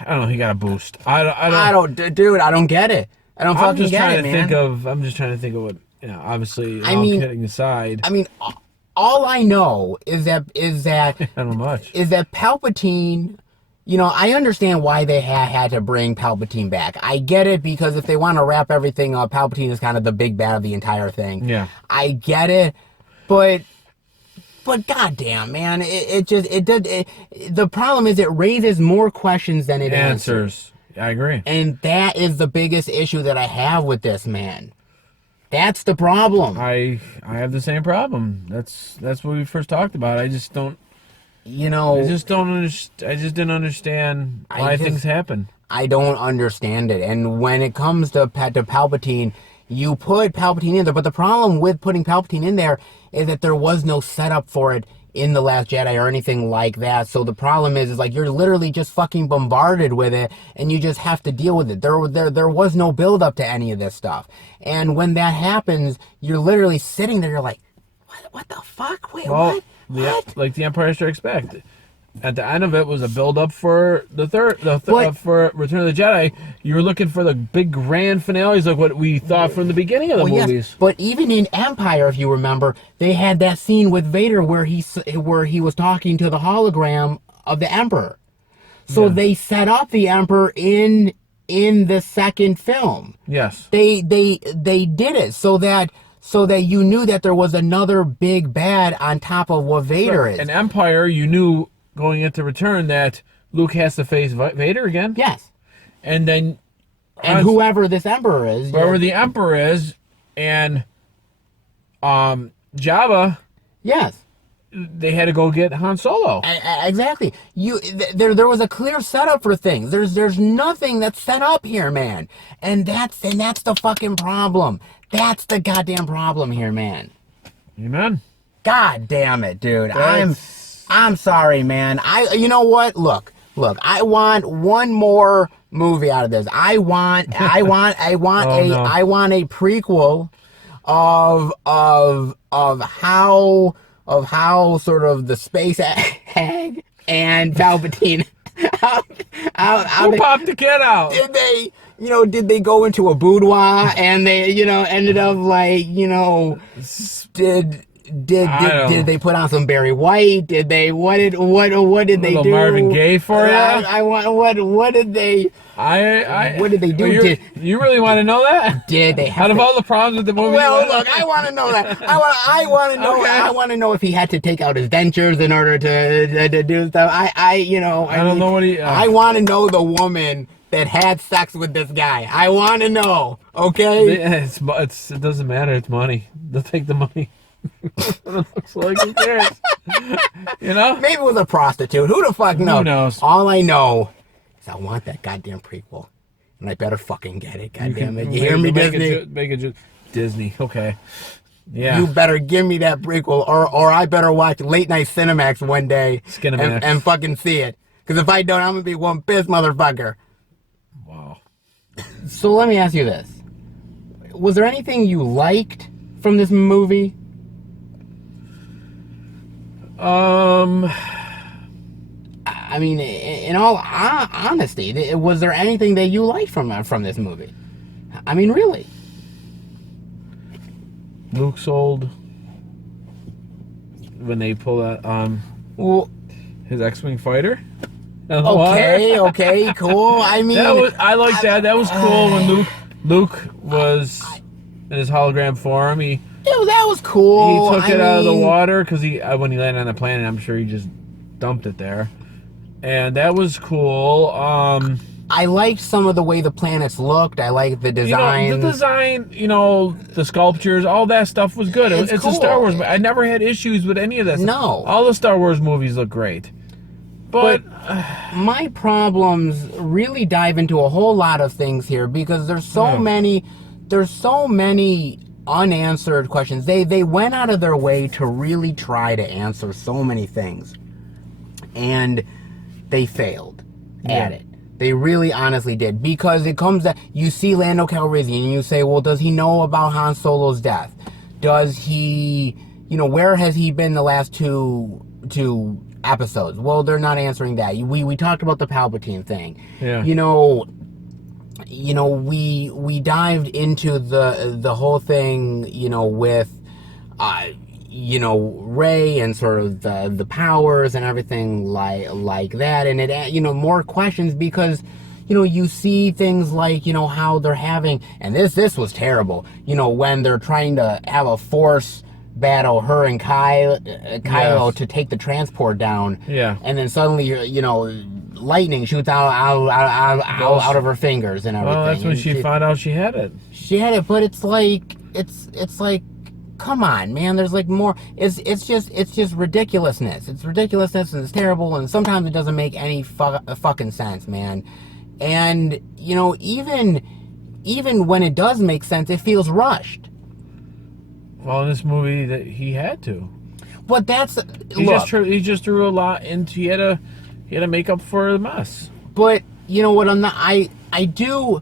I don't know. He got a boost. I don't, dude. I don't get it. I don't fucking get it, man. I'm just trying to think of what. Obviously, kidding aside. I mean, all I know is that I don't know much. Is that Palpatine. I understand why they had to bring Palpatine back. I get it, because if they want to wrap everything up, Palpatine is kind of the big bad of the entire thing. Yeah. I get it, but goddamn, man, the problem is it raises more questions than it answers. I agree. And that is the biggest issue that I have with this, man. That's the problem. I have the same problem. That's what we first talked about. I just don't. I just didn't understand why things happen. I don't understand it. And when it comes to Palpatine, you put Palpatine in there, but the problem with putting Palpatine in there is that there was no setup for it in The Last Jedi or anything like that. So the problem is like you're literally just fucking bombarded with it, and you just have to deal with it. There was no build up to any of this stuff. And when that happens, you're literally sitting there, you're like, what the fuck? Wait, what? Yeah, like The Empire Strikes Back. At the end of it was a build up for for Return of the Jedi. You were looking for the big grand finales, like what we thought from the beginning of the movies. Yes, but even in Empire, if you remember, they had that scene with Vader where he was talking to the hologram of the Emperor. So they set up the Emperor in the second film. Yes, they did it so that you knew that there was another big bad on top of what Vader is. In Empire, you knew going into Return that Luke has to face Vader again. Yes. And then... And whoever this Emperor is. Whoever the Emperor is, and Jabba... Yes. They had to go get Han Solo. Exactly. There was a clear setup for things. There's nothing that's set up here, man. And that's the fucking problem. That's the goddamn problem here, man. Amen. God damn it, dude. I'm sorry, man. You know what? Look. I want one more movie out of this. I want a prequel of how sort of the space hag and Palpatine Who popped the kid out? Did they go into a boudoir and they ended up like did Did they put on some Barry White? Did they what did they do? Marvin Gaye for you? I want what did they? What did they do? You really want to know that? Did they have out of all the problems with the movie? Well, look, I want to know that. I want to know. Okay. I want to know if he had to take out his dentures in order to do stuff. I don't know what he. I want to know the woman that had sex with this guy. I want to know. Okay. It doesn't matter. It's money. They'll take the money. It looks like who cares? You know? Maybe it was a prostitute. Who the fuck knows? Who knows? All I know is I want that goddamn prequel, and I better fucking get it. Goddamn it! You hear me, Disney? Disney. Okay. Yeah. You better give me that prequel, or I better watch Late Night Cinemax one day and fucking see it. Because if I don't, I'm gonna be one pissed motherfucker. Wow. So let me ask you this: was there anything you liked from this movie? I mean, in all honesty, was there anything that you liked from this movie? I mean, really? Luke sold when they pull that his X-wing fighter. Okay, cool. I mean, I like that. That was cool when Luke was in his hologram form. That was cool. He took it out of the water because when he landed on the planet, I'm sure he just dumped it there, and that was cool. I liked some of the way the planets looked. I liked the design. The design, the sculptures, all that stuff was good. It's cool. A Star Wars movie. I never had issues with any of that. No. All the Star Wars movies look great. But my problems really dive into a whole lot of things here because there's so many unanswered questions. They went out of their way to really try to answer so many things. And they failed at it. They really honestly did. Because it comes that you see Lando Calrissian and you say, well, does he know about Han Solo's death? Does he, where has he been the last two episodes? Well, they're not answering that. We talked about the Palpatine thing. Yeah. We dived into the whole thing, with Rey and sort of the powers and everything like that, and it more questions because you see things like how they're having, and this was terrible, when they're trying to have a force battle, her and Kylo to take the transport down, and then suddenly lightning shoots out of her fingers and everything. Well, that's when she found out she had it. But it's like, come on, man. There's like more. It's just ridiculousness. It's ridiculousness and it's terrible. And sometimes it doesn't make any fucking sense, man. And even when it does make sense, it feels rushed. Well, in this movie, that he had to. But he just threw a lot into. He had to make up for the mess. But you know what? I do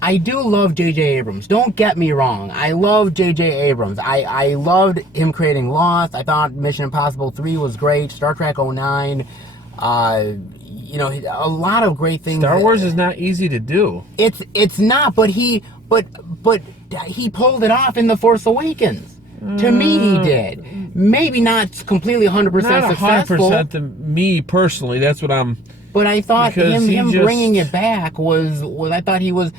love J.J. Abrams. Don't get me wrong. I love J.J. Abrams. I loved him creating Lost. I thought Mission Impossible 3 was great. Star Trek 09. A lot of great things. Star Wars is not easy to do. It's not. But he pulled it off in The Force Awakens. To me, he did. Maybe not completely 100% successful. Not 100% to me personally. That's what I'm. But I thought him bringing it back was I thought he was.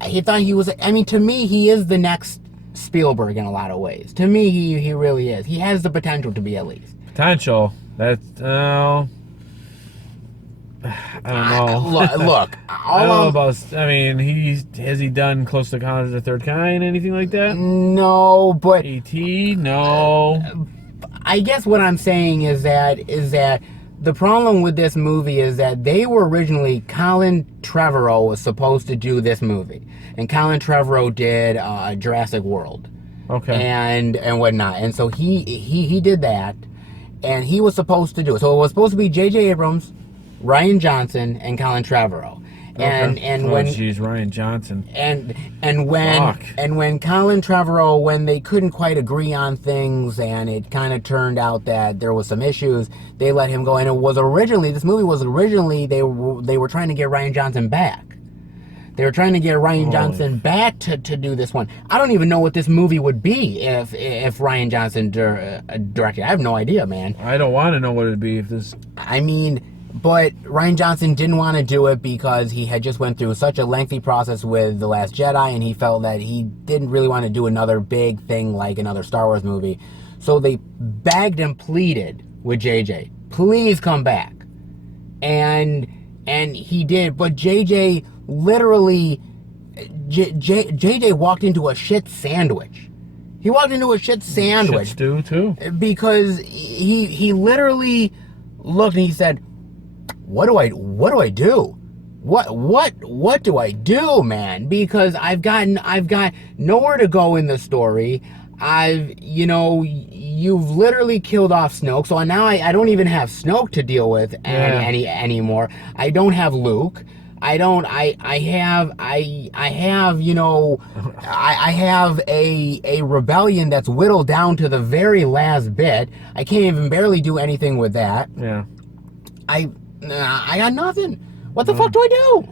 I mean, to me, he is the next Spielberg in a lot of ways. To me, he really is. He has the potential to be, at least. Potential. That's I don't know. Look. I don't know about. I mean, has he done Close to Encounters of the Third Kind, anything like that? No, but E.T. No. I guess what I'm saying is that the problem with this movie is that they were originally, Colin Trevorrow was supposed to do this movie, and Colin Trevorrow did Jurassic World, and whatnot, and so he did that, and he was supposed to do it. So it was supposed to be J.J. Abrams, Rian Johnson, and Colin Trevorrow. And Rian Johnson. And when Colin Trevorrow, when they couldn't quite agree on things, and it kind of turned out that there was some issues, they let him go. And this movie was originally they were trying to get Rian Johnson back. They were trying to get Rian Johnson back to do this one. I don't even know what this movie would be if Rian Johnson directed. I have no idea, man. I don't want to know what it'd be if this. I mean, but Rian Johnson didn't want to do it because he had just went through such a lengthy process with The Last Jedi, and he felt that he didn't really want to do another big thing like another Star Wars movie. So they begged and pleaded with JJ, please come back. And he did, but JJ literally, JJ walked into a shit sandwich. He walked into a shit sandwich. Shit stew too. Because he literally looked and he said, What do I do? What do I do, man? Because I've got nowhere to go in the story. You've literally killed off Snoke, so now I don't even have Snoke to deal with anymore. I don't have Luke. I have a rebellion that's whittled down to the very last bit. I can't even barely do anything with that. Yeah. I got nothing. What the fuck do I do?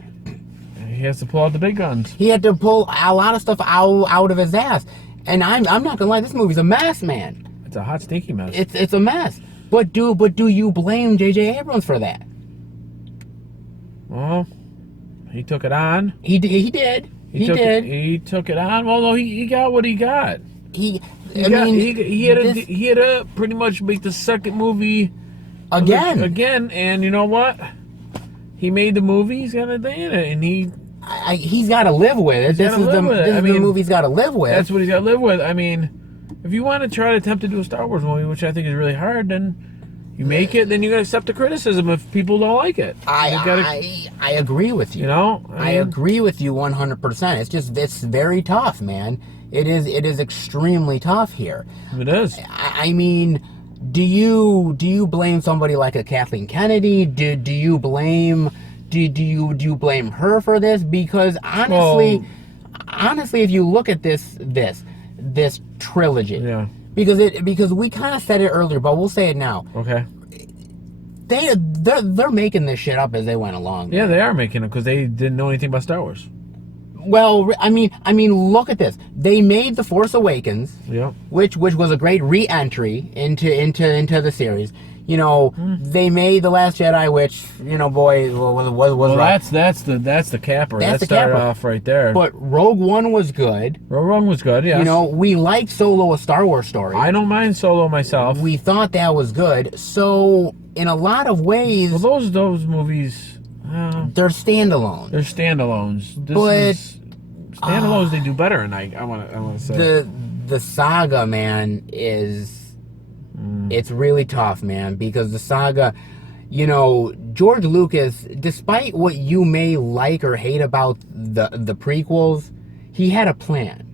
He has to pull out the big guns. He had to pull a lot of stuff out of his ass. And I'm not gonna lie, this movie's a mess, man. It's a hot, stinky mess. It's a mess. But do you blame J.J. Abrams for that? Well, he took it on. He did. He took it on. Well, no, he got what he got. He had to pretty much make the second movie again. And you know what? He made the movie. He's got a day in it, and he's got to live with it. This is the movie he's got to live with. That's what he's got to live with. I mean, if you want to try to attempt to do a Star Wars movie, which I think is really hard, then you make it. Then you got to accept the criticism if people don't like it. I agree with you. You know, I agree with you 100%. It's very tough, man. It is extremely tough here. It is. I mean, do you blame somebody like a Kathleen Kennedy? Do you blame her for this? Because honestly, if you look at this trilogy, yeah, because we kind of said it earlier, but we'll say it now. Okay. They're making this shit up as they went along. Yeah, they are making it because they didn't know anything about Star Wars. Well, I mean, look at this. They made The Force Awakens, yeah, which was a great re-entry into the series. You know, they made The Last Jedi, which, you know, boy, was right. That's the capper. That started off right there. But Rogue One was good. Rogue One was good, yes. You know, we liked Solo, a Star Wars story. I don't mind Solo myself. We thought that was good. So, in a lot of ways... Well, those movies... they're standalone. They're standalones. Standalones, they do better, and I want to say... The saga, man, is... It's really tough, man, because the saga, you know, George Lucas, despite what you may like or hate about the prequels, he had a plan.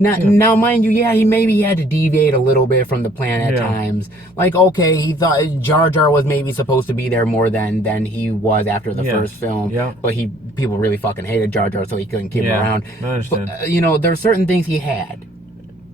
Now, mind you, he maybe had to deviate a little bit from the plan at times. Like, okay, he thought Jar Jar was maybe supposed to be there more than he was after the first film. Yeah. But people really fucking hated Jar Jar, so he couldn't keep him around. I understand. But, you know, there are certain things he had.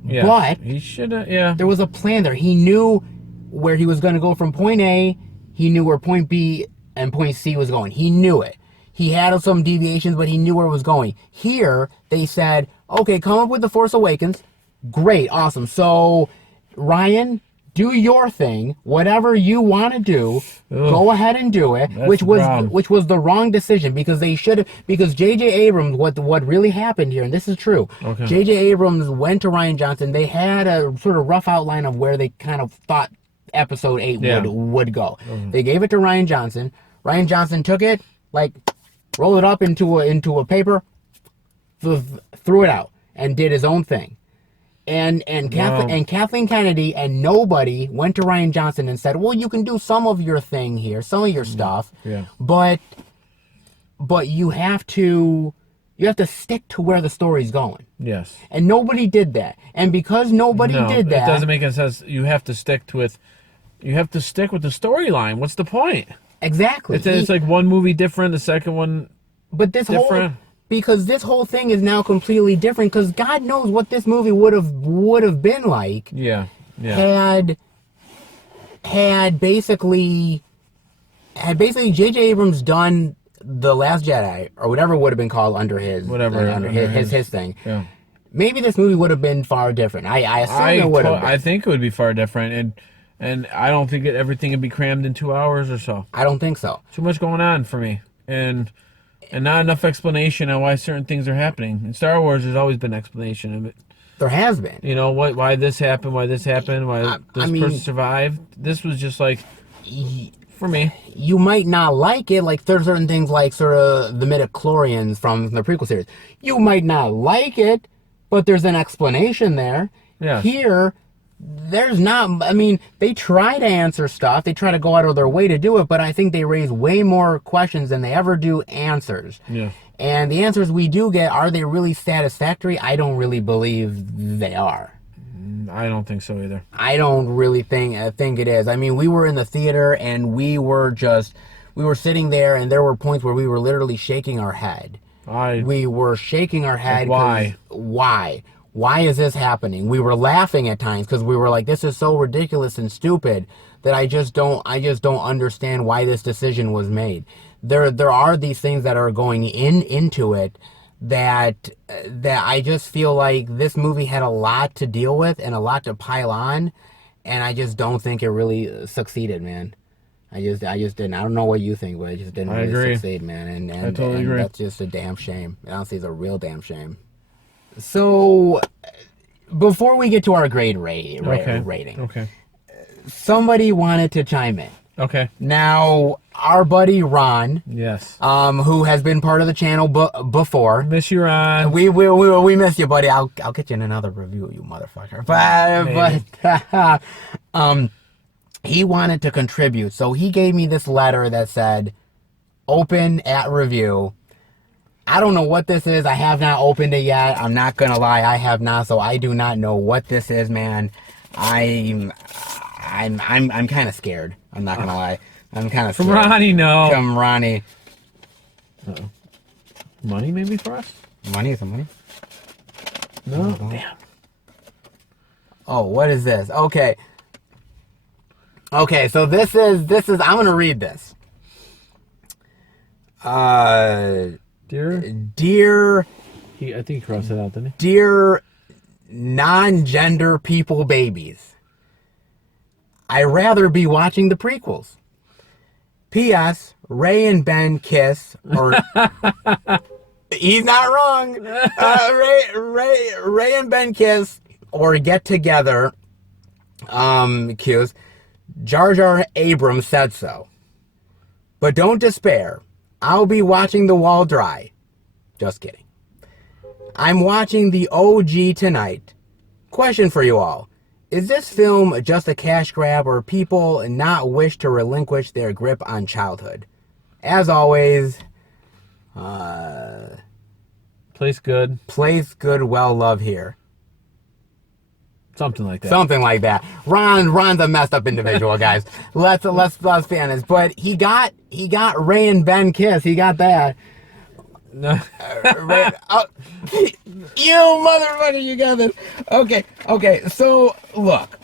Yes, but he should have, there was a plan there. He knew where he was going to go from point A. He knew where point B and point C was going. He knew it. He had some deviations, but he knew where it was going. Here, they said, okay, come up with The Force Awakens. Great, awesome. So, Ryan, do your thing. Whatever you want to do, go ahead and do it. Which was the wrong decision, because they should have, because J.J. Abrams, what really happened here, and this is true, okay. J.J. Abrams went to Rian Johnson. They had a sort of rough outline of where they kind of thought Episode 8 would go. Mm-hmm. They gave it to Rian Johnson. Rian Johnson took it, rolled it up into a paper, threw it out, and did his own thing. And Kathleen Kennedy and nobody went to Rian Johnson and said, well, you can do some of your thing here, some of your stuff, but you have to stick to where the story's going. Yes. And nobody did that. And because nobody did that, it doesn't make any sense. You have to stick with the storyline. What's the point? Exactly. It's like one movie different, the second one different. Because this whole thing is now completely different, because God knows what this movie would have been like. Had basically J.J. Abrams done The Last Jedi, or whatever it would have been called under his his thing. Yeah. Maybe this movie would have been far different. I assume it would have been. I think it would be far different, and I don't think everything would be crammed in 2 hours or so. I don't think so. Too much going on for me, and not enough explanation on why certain things are happening. In Star Wars, there's always been explanation of it. There has been. You know why this happened, why this person survived. This was just like, for me. You might not like it. Like, there's certain things like sort of the midichlorians from the prequel series. You might not like it, but there's an explanation there. Yeah. Here, there's not. I mean, they try to answer stuff. They try to go out of their way to do it, but I think they raise way more questions than they ever do answers. Yeah. And the answers we do get, are they really satisfactory? I don't really believe they are. I don't think so either. I don't really think it is. I mean, we were in the theater and we were sitting there, and there were points where we were literally shaking our head. We were shaking our head. Why? Why? Why is this happening? We were laughing at times because we were like, this is so ridiculous and stupid that I just don't understand why this decision was made. There are these things that are going into it that I just feel like this movie had a lot to deal with and a lot to pile on, and I just don't think it really succeeded, man. I just didn't. I don't know what you think, but it just didn't really succeed, man. And I totally agree. That's just a damn shame. Honestly, it's a real damn shame. So, before we get to our grade rating, Okay. Somebody wanted to chime in. Okay. Now, our buddy Ron, Yes. who has been part of the channel before. Miss you, Ron. We miss you, buddy. I'll get you in another review, you motherfucker. But he wanted to contribute, so he gave me this letter that said, "Open at review." I don't know what this is. I have not opened it yet. I'm not gonna lie, I have not. So I do not know what this is, man. I'm kind of scared. I'm not gonna lie. I'm kind of from Ronnie. No. From Ronnie. Uh-oh. Money maybe for us? Money? Is it money? No. Damn. Oh, what is this? Okay. Okay, so this is. I'm gonna read this. Dear. I think he crossed it out, didn't he? Dear non-gender people babies, I'd rather be watching the prequels. P.S. Ray and Ben kiss, or he's not wrong. Ray and Ben kiss or get together. Cues. Jar Jar Abrams said so. But don't despair. I'll be watching The Wall dry. Just kidding. I'm watching the OG tonight. Question for you all. Is this film just a cash grab, or people not wish to relinquish their grip on childhood? As always, Place good. Well love here. Something like that. Something like that. Ron's a messed up individual, guys. Let's be honest. But he got Ray and Ben kiss. He got that. No. You motherfucker, you got this. Okay. So look,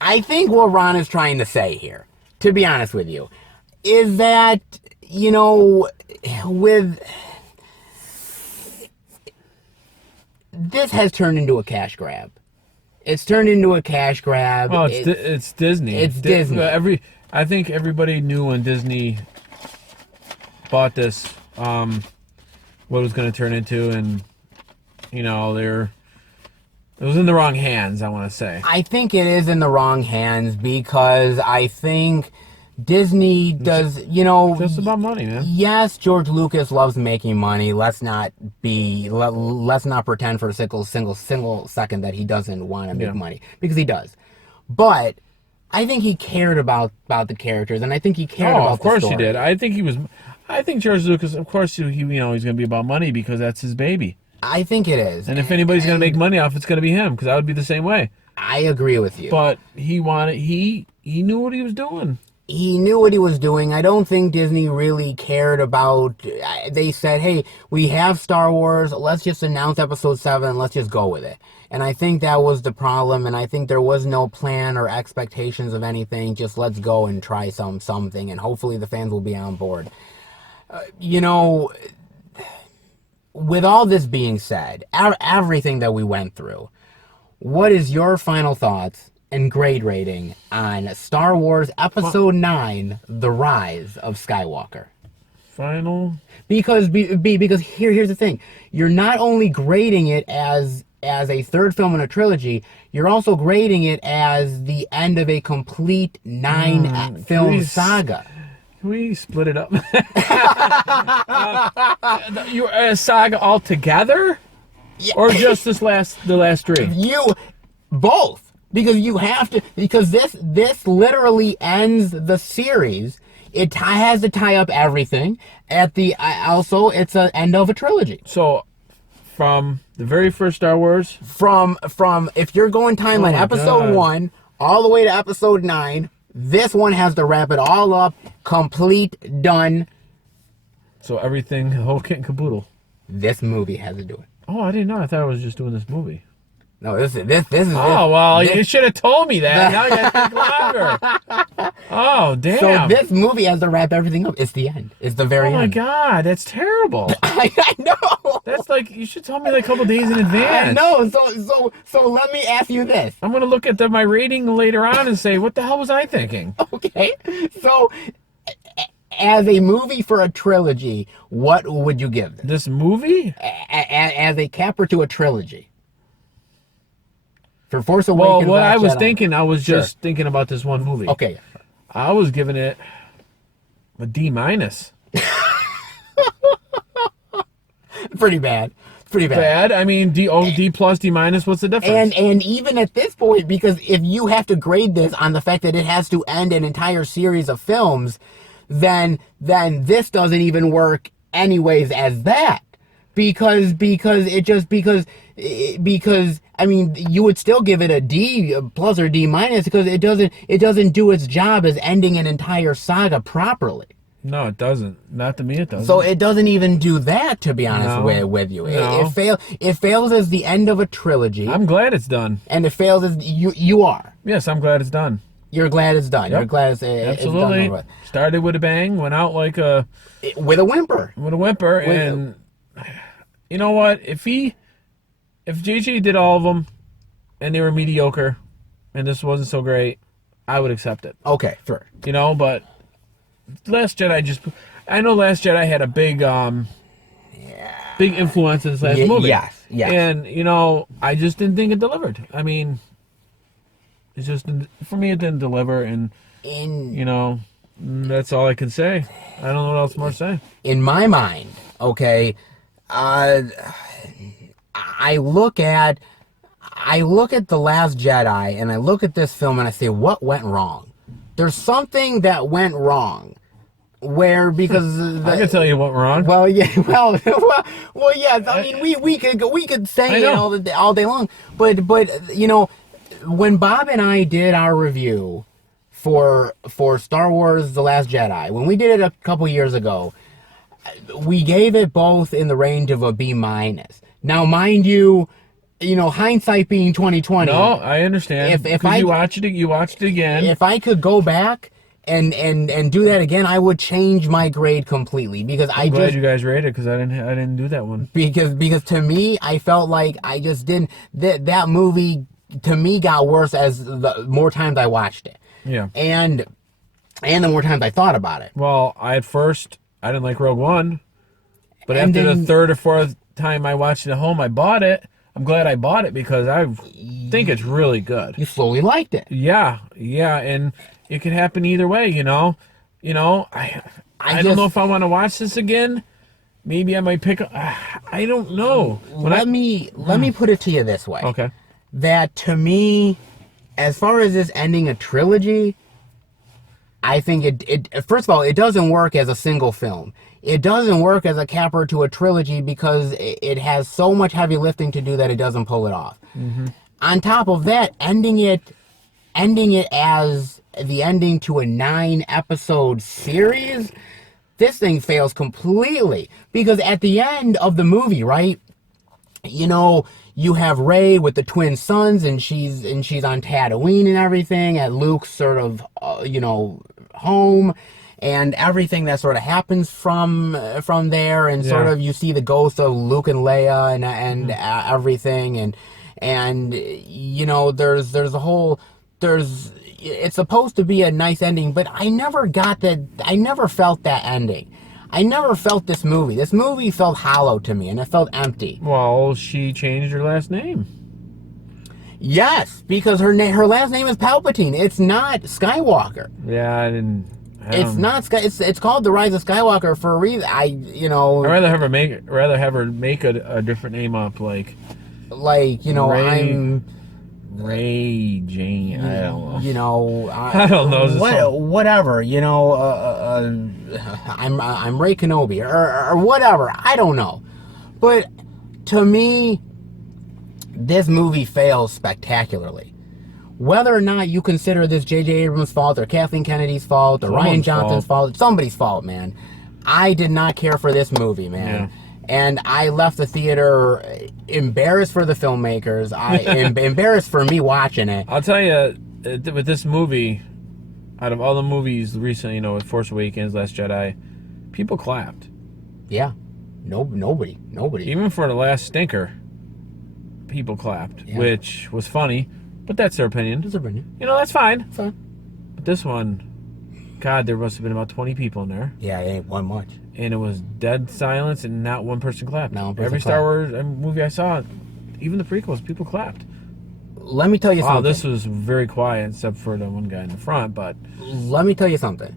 I think what Ron is trying to say here, to be honest with you, is that, you know, with this has turned into a cash grab. It's turned into a cash grab. Well, it's Disney. It's Disney. I think everybody knew when Disney bought this, what it was going to turn into, and you know, it was in the wrong hands, I want to say. I think it is in the wrong hands because I think Disney does, you know... Just about money, man. Yes, George Lucas loves making money. Let's not pretend for a single second that he doesn't want to make money, because he does. But I think he cared about the characters, and I think he cared about the story. Of course he did. I think George Lucas, of course, he's going to be about money because that's his baby. I think it is. And if anybody's going to make money off, it's going to be him, because I would be the same way. I agree with you. But he knew what he was doing. He knew what he was doing. I don't think Disney really cared about... They said, hey, we have Star Wars. Let's just announce Episode 7. Let's just go with it. And I think that was the problem. And I think there was no plan or expectations of anything. Just let's go and try something. And hopefully the fans will be on board. You know, with all this being said, everything that we went through, what is your final thoughts and grade rating on Star Wars Episode 9, The Rise of Skywalker? Final? Because here's the thing. You're not only grading it as a third film in a trilogy, you're also grading it as the end of a complete 9-film saga. Can we split it up? You're a saga altogether? Yeah. Or just the last 3? You both, because you have to, because this literally ends the series. It has to tie up everything. Also, it's an end of a trilogy. So, from the very first Star Wars, from if you're going timeline, Episode 1 all the way to Episode 9, this one has to wrap it all up, complete, done. So everything, the whole kit and caboodle. This movie has to do it. Oh, I didn't know. I thought I was just doing this movie. No, this is. Oh, well, you should have told me that. Now you got to think longer. Oh, damn. So this movie has to wrap everything up. It's the end. It's the very end. Oh, my God. That's terrible. I know. That's like, you should tell me like a couple days in advance. I know. So let me ask you this. I'm going to look at my rating later on and say, what the hell was I thinking? Okay. So, as a movie for a trilogy, what would you give this? This movie? As a capper to a trilogy. For Force Awakens. Well, what I was thinking, I was just thinking about this one movie. Okay. I was giving it a D-. Pretty bad. Pretty bad. Bad? I mean, D plus, D-, what's the difference? And even at this point, because if you have to grade this on the fact that it has to end an entire series of films, then this doesn't even work anyways as that. Because I mean, you would still give it a D plus or D minus because it doesn't do its job as ending an entire saga properly. No, it doesn't. Not to me, it doesn't. So it doesn't even do that, to be honest with you. No. It fails as the end of a trilogy. I'm glad it's done. And it fails as you are. Yes, I'm glad it's done. You're glad it's done. Yep. You're glad it's Absolutely. done. Started with a bang, went out like With a whimper. And you know what? If JJ did all of them and they were mediocre and this wasn't so great, I would accept it. Okay, sure. You know, but Last Jedi I know Last Jedi had a big influence in this last movie. Yes. And, you know, I just didn't think it delivered. I mean, it's just, for me, it didn't deliver, and, you know, that's all I can say. I don't know what else more to say. In my mind, okay, I look at The Last Jedi and I look at this film and I say, what went wrong? There's something that went wrong. Because I can tell you what went wrong. Well, yeah, well, yes. I mean, we could say it all day long, but you know, when Bob and I did our review for Star Wars: The Last Jedi, when we did it a couple years ago, we gave it both in the range of a B minus. Now, mind you, hindsight being 2020. No, I understand. If you watched it again. If I could go back and do that again, I would change my grade completely because I'm glad you guys rated because I didn't do that one. Because to me, I felt like I just didn't. That movie to me got worse as the more times I watched it. Yeah. And the more times I thought about it. Well, at first I didn't like Rogue One, but after the third or fourth time I watched it at home, I bought it. I'm glad I bought it because I think it's really good. You slowly liked it. Yeah, and it could happen either way, I don't know if I want to watch this again. Maybe I might pick up. I don't know. Let me put it to you this way. Okay. That to me, as far as this ending a trilogy, I think it first of all, it doesn't work as a single film. It doesn't work as a capper to a trilogy because it has so much heavy lifting to do that it doesn't pull it off. Mm-hmm. On top of that, ending it as the ending to a 9-episode series, this thing fails completely. Because at the end of the movie, right, you have Rey with the twin sons, and she's on Tatooine and everything, at Luke's sort of, home. and everything that sort of happens from there, and sort of you see the ghost of Luke and Leia and everything, and you know, there's a whole, it's supposed to be a nice ending, but I never got that. I never felt that ending. I never felt this movie. This movie felt hollow to me, and it felt empty. Well, she changed her last name. Yes, because her last name is Palpatine. It's not Skywalker. Yeah, It's not Sky. It's called the Rise of Skywalker for a reason. I'd rather have her make a different name up, like Ray Jane. I don't know. You know, I don't know. Whatever. You know, I'm Ray Kenobi or whatever. I don't know. But to me, this movie fails spectacularly. Whether or not you consider this J.J. Abrams' fault or Kathleen Kennedy's fault or Rian Johnson's fault, somebody's fault, man. I did not care for this movie, man. Yeah. And I left the theater embarrassed for the filmmakers. Embarrassed for me watching it. I'll tell you, with this movie, out of all the movies recently, you know, with Force Awakens, Last Jedi, people clapped. Yeah. Nobody. Even for the last stinker, people clapped, which was funny, but that's their opinion. It's their opinion. You know, that's fine. Fine. But this one, God, there must have been about 20 people in there. Yeah, it ain't one much. And it was dead silence, and not one person clapped. Not one person Every clapped. Star Wars movie I saw, even the prequels, people clapped. Let me tell you something. This was very quiet, except for the one guy in the front, but... Let me tell you something.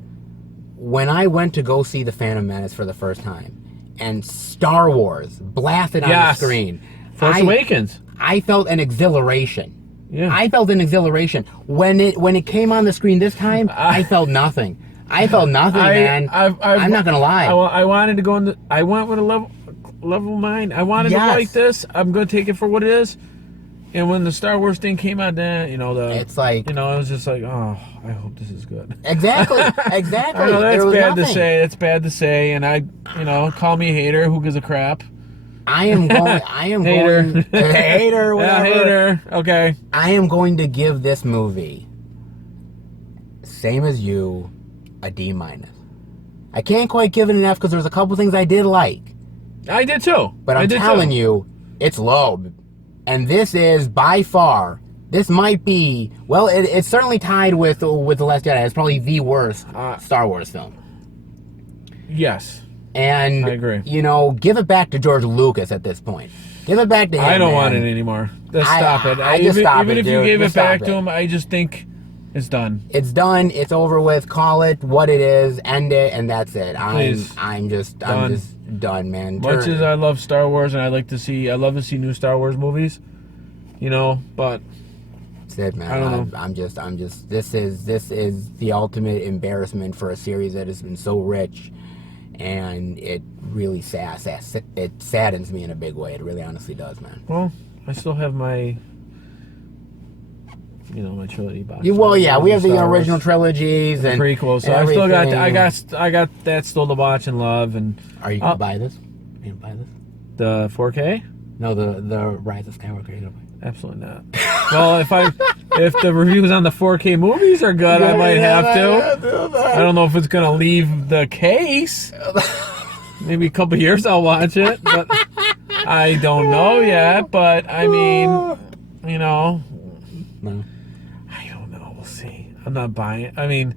When I went to go see The Phantom Menace for the first time, and Star Wars blasted on the screen... Force Awakens. I felt an exhilaration. Yeah. I felt an exhilaration. When it came on the screen this time, I felt nothing. I felt nothing, man. I'm not gonna lie. I wanted to go in. I went with a level mind. I wanted to like this. I'm gonna take it for what it is. And when the Star Wars thing came out, then it's like, you know, I was just like, oh, I hope this is good. Exactly. I know that's bad to say. That's bad to say. And call me a hater. Who gives a crap? I am going. Hater. Whatever. Yeah, hater. Okay. I am going to give this movie, same as you, a D-. I can't quite give it an F because there's a couple things I did like. I did too. But I'm telling you, it's low. And this is by far. This might be. Well, it's certainly tied with The Last Jedi. It's probably the worst Star Wars film. Yes. And I agree. You know, give it back to George Lucas at this point. Give it back to him. I don't want it anymore. Just stop it. Even if you gave it back to him, I just think it's done. It's done. It's over with. Call it what it is. End it, and that's it. Please. I'm just done, man. Much as I love Star Wars, and I love to see new Star Wars movies, you know, but that's it, man. I don't know. I'm just. This is the ultimate embarrassment for a series that has been so rich. And it really it saddens me in a big way. It really honestly does, man. Well, I still have my trilogy box. Well, yeah, we have the original trilogies and prequels. So I still got I got that still to watch and love. And are you gonna buy this? Are you gonna buy this? The 4K? No, the Rise of Skywalker. Are you gonna buy it? Absolutely not. Well, if the reviews on the 4K movies are good, I might have to. I don't know if it's gonna leave the case. Maybe a couple years I'll watch it, but I don't know yet. But I mean, you know, no. I don't know. We'll see. I'm not buying it. I mean,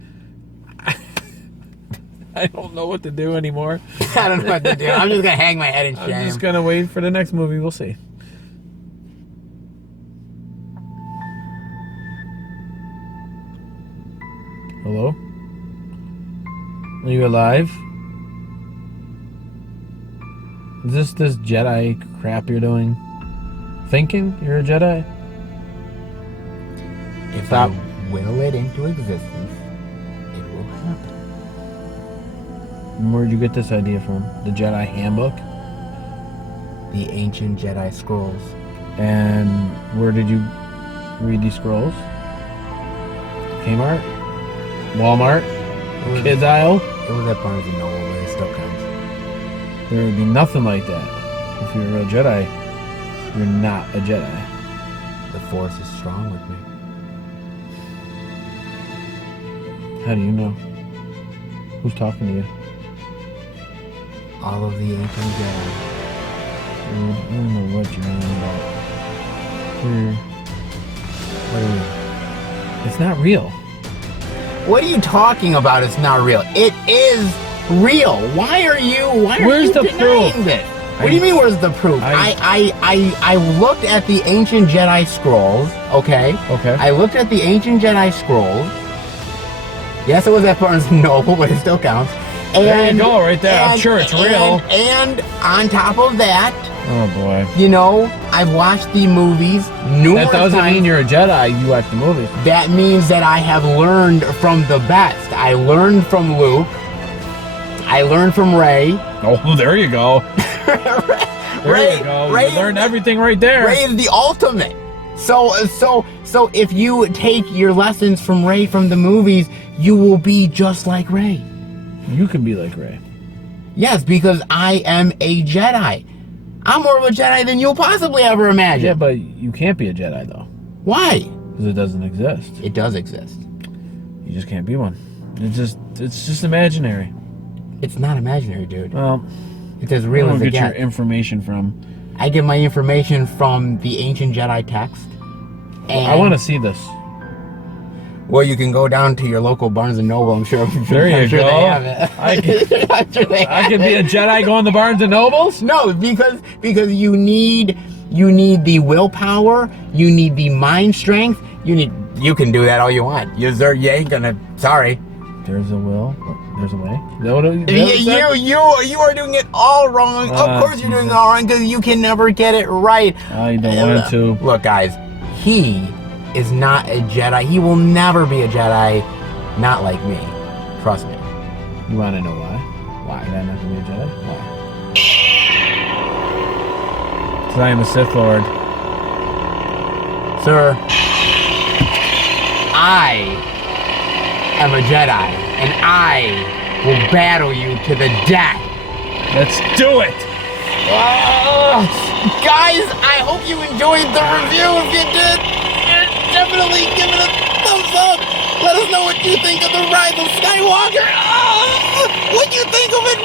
I don't know what to do anymore. I don't know what to do. I'm just gonna hang my head in shame. I'm just gonna wait for the next movie. We'll see. Hello? Are you alive? Is this Jedi crap you're doing? Thinking you're a Jedi? If I will it into existence, it will happen. And where'd you get this idea from? The Jedi Handbook? The ancient Jedi scrolls. And where did you read these scrolls? Kmart? Walmart? Kids aisle? It was at Barnes & Noble, but it still counts. There would be nothing like that. If you're a real Jedi, you're not a Jedi. The Force is strong with me. How do you know? Who's talking to you? All of the ancient Jedi. I don't know what you're on about. What do you mean? It's not real. What are you talking about? It's not real. It is real. Why are you Where's the denying proof? this? What do you mean, where's the proof? I looked at the ancient Jedi scrolls, okay? Okay. I looked at the ancient Jedi scrolls. Yes, it was at Barnes & Noble, but it still counts. There you go, right there. I'm sure it's real. And on top of that, Oh boy. you know, I've watched the movies numerous That doesn't times. mean you're a Jedi. You watch the movies. That means that I have learned from the best. I learned from Luke. I learned from Rey. Oh, there you go. There you go. Rey You learned everything right there. Rey is the ultimate. So if you take your lessons from Rey from the movies, you will be just like Rey. You can be like Rey. Yes, because I am a Jedi. I'm more of a Jedi than you'll possibly ever imagine. Yeah, but you can't be a Jedi though, Why? because it doesn't exist. It does exist. You just can't be one. It's just imaginary. It's not imaginary, dude. Well, It's as where real do as you it get your gets. information from? I get my information from the ancient Jedi text. And, I want to see this. Well, you can go down to your local Barnes & Noble. I'm sure. There you I'm sure go. They have it. I'm sure they I have could be a it. Jedi going to Barnes and Nobles. No, because you need the willpower. You need the mind strength. You can do that all you want. You ain't gonna. Sorry. There's a will. There's a way. Is that what it said? You are doing it all wrong. Of course you're doing it all wrong because you can never get it right. I don't want to. Look, guys, he is not a Jedi. He will never be a Jedi. Not like me. Trust me. You want to know why? Why? You're not going to be a Jedi? Why? Because I am a Sith Lord. Sir, I am a Jedi, and I will battle you to the death. Let's do it! Guys, I hope you enjoyed the review. If you did, definitely give it a thumbs up. Let us know what you think of the Rise of Skywalker. What you think of it?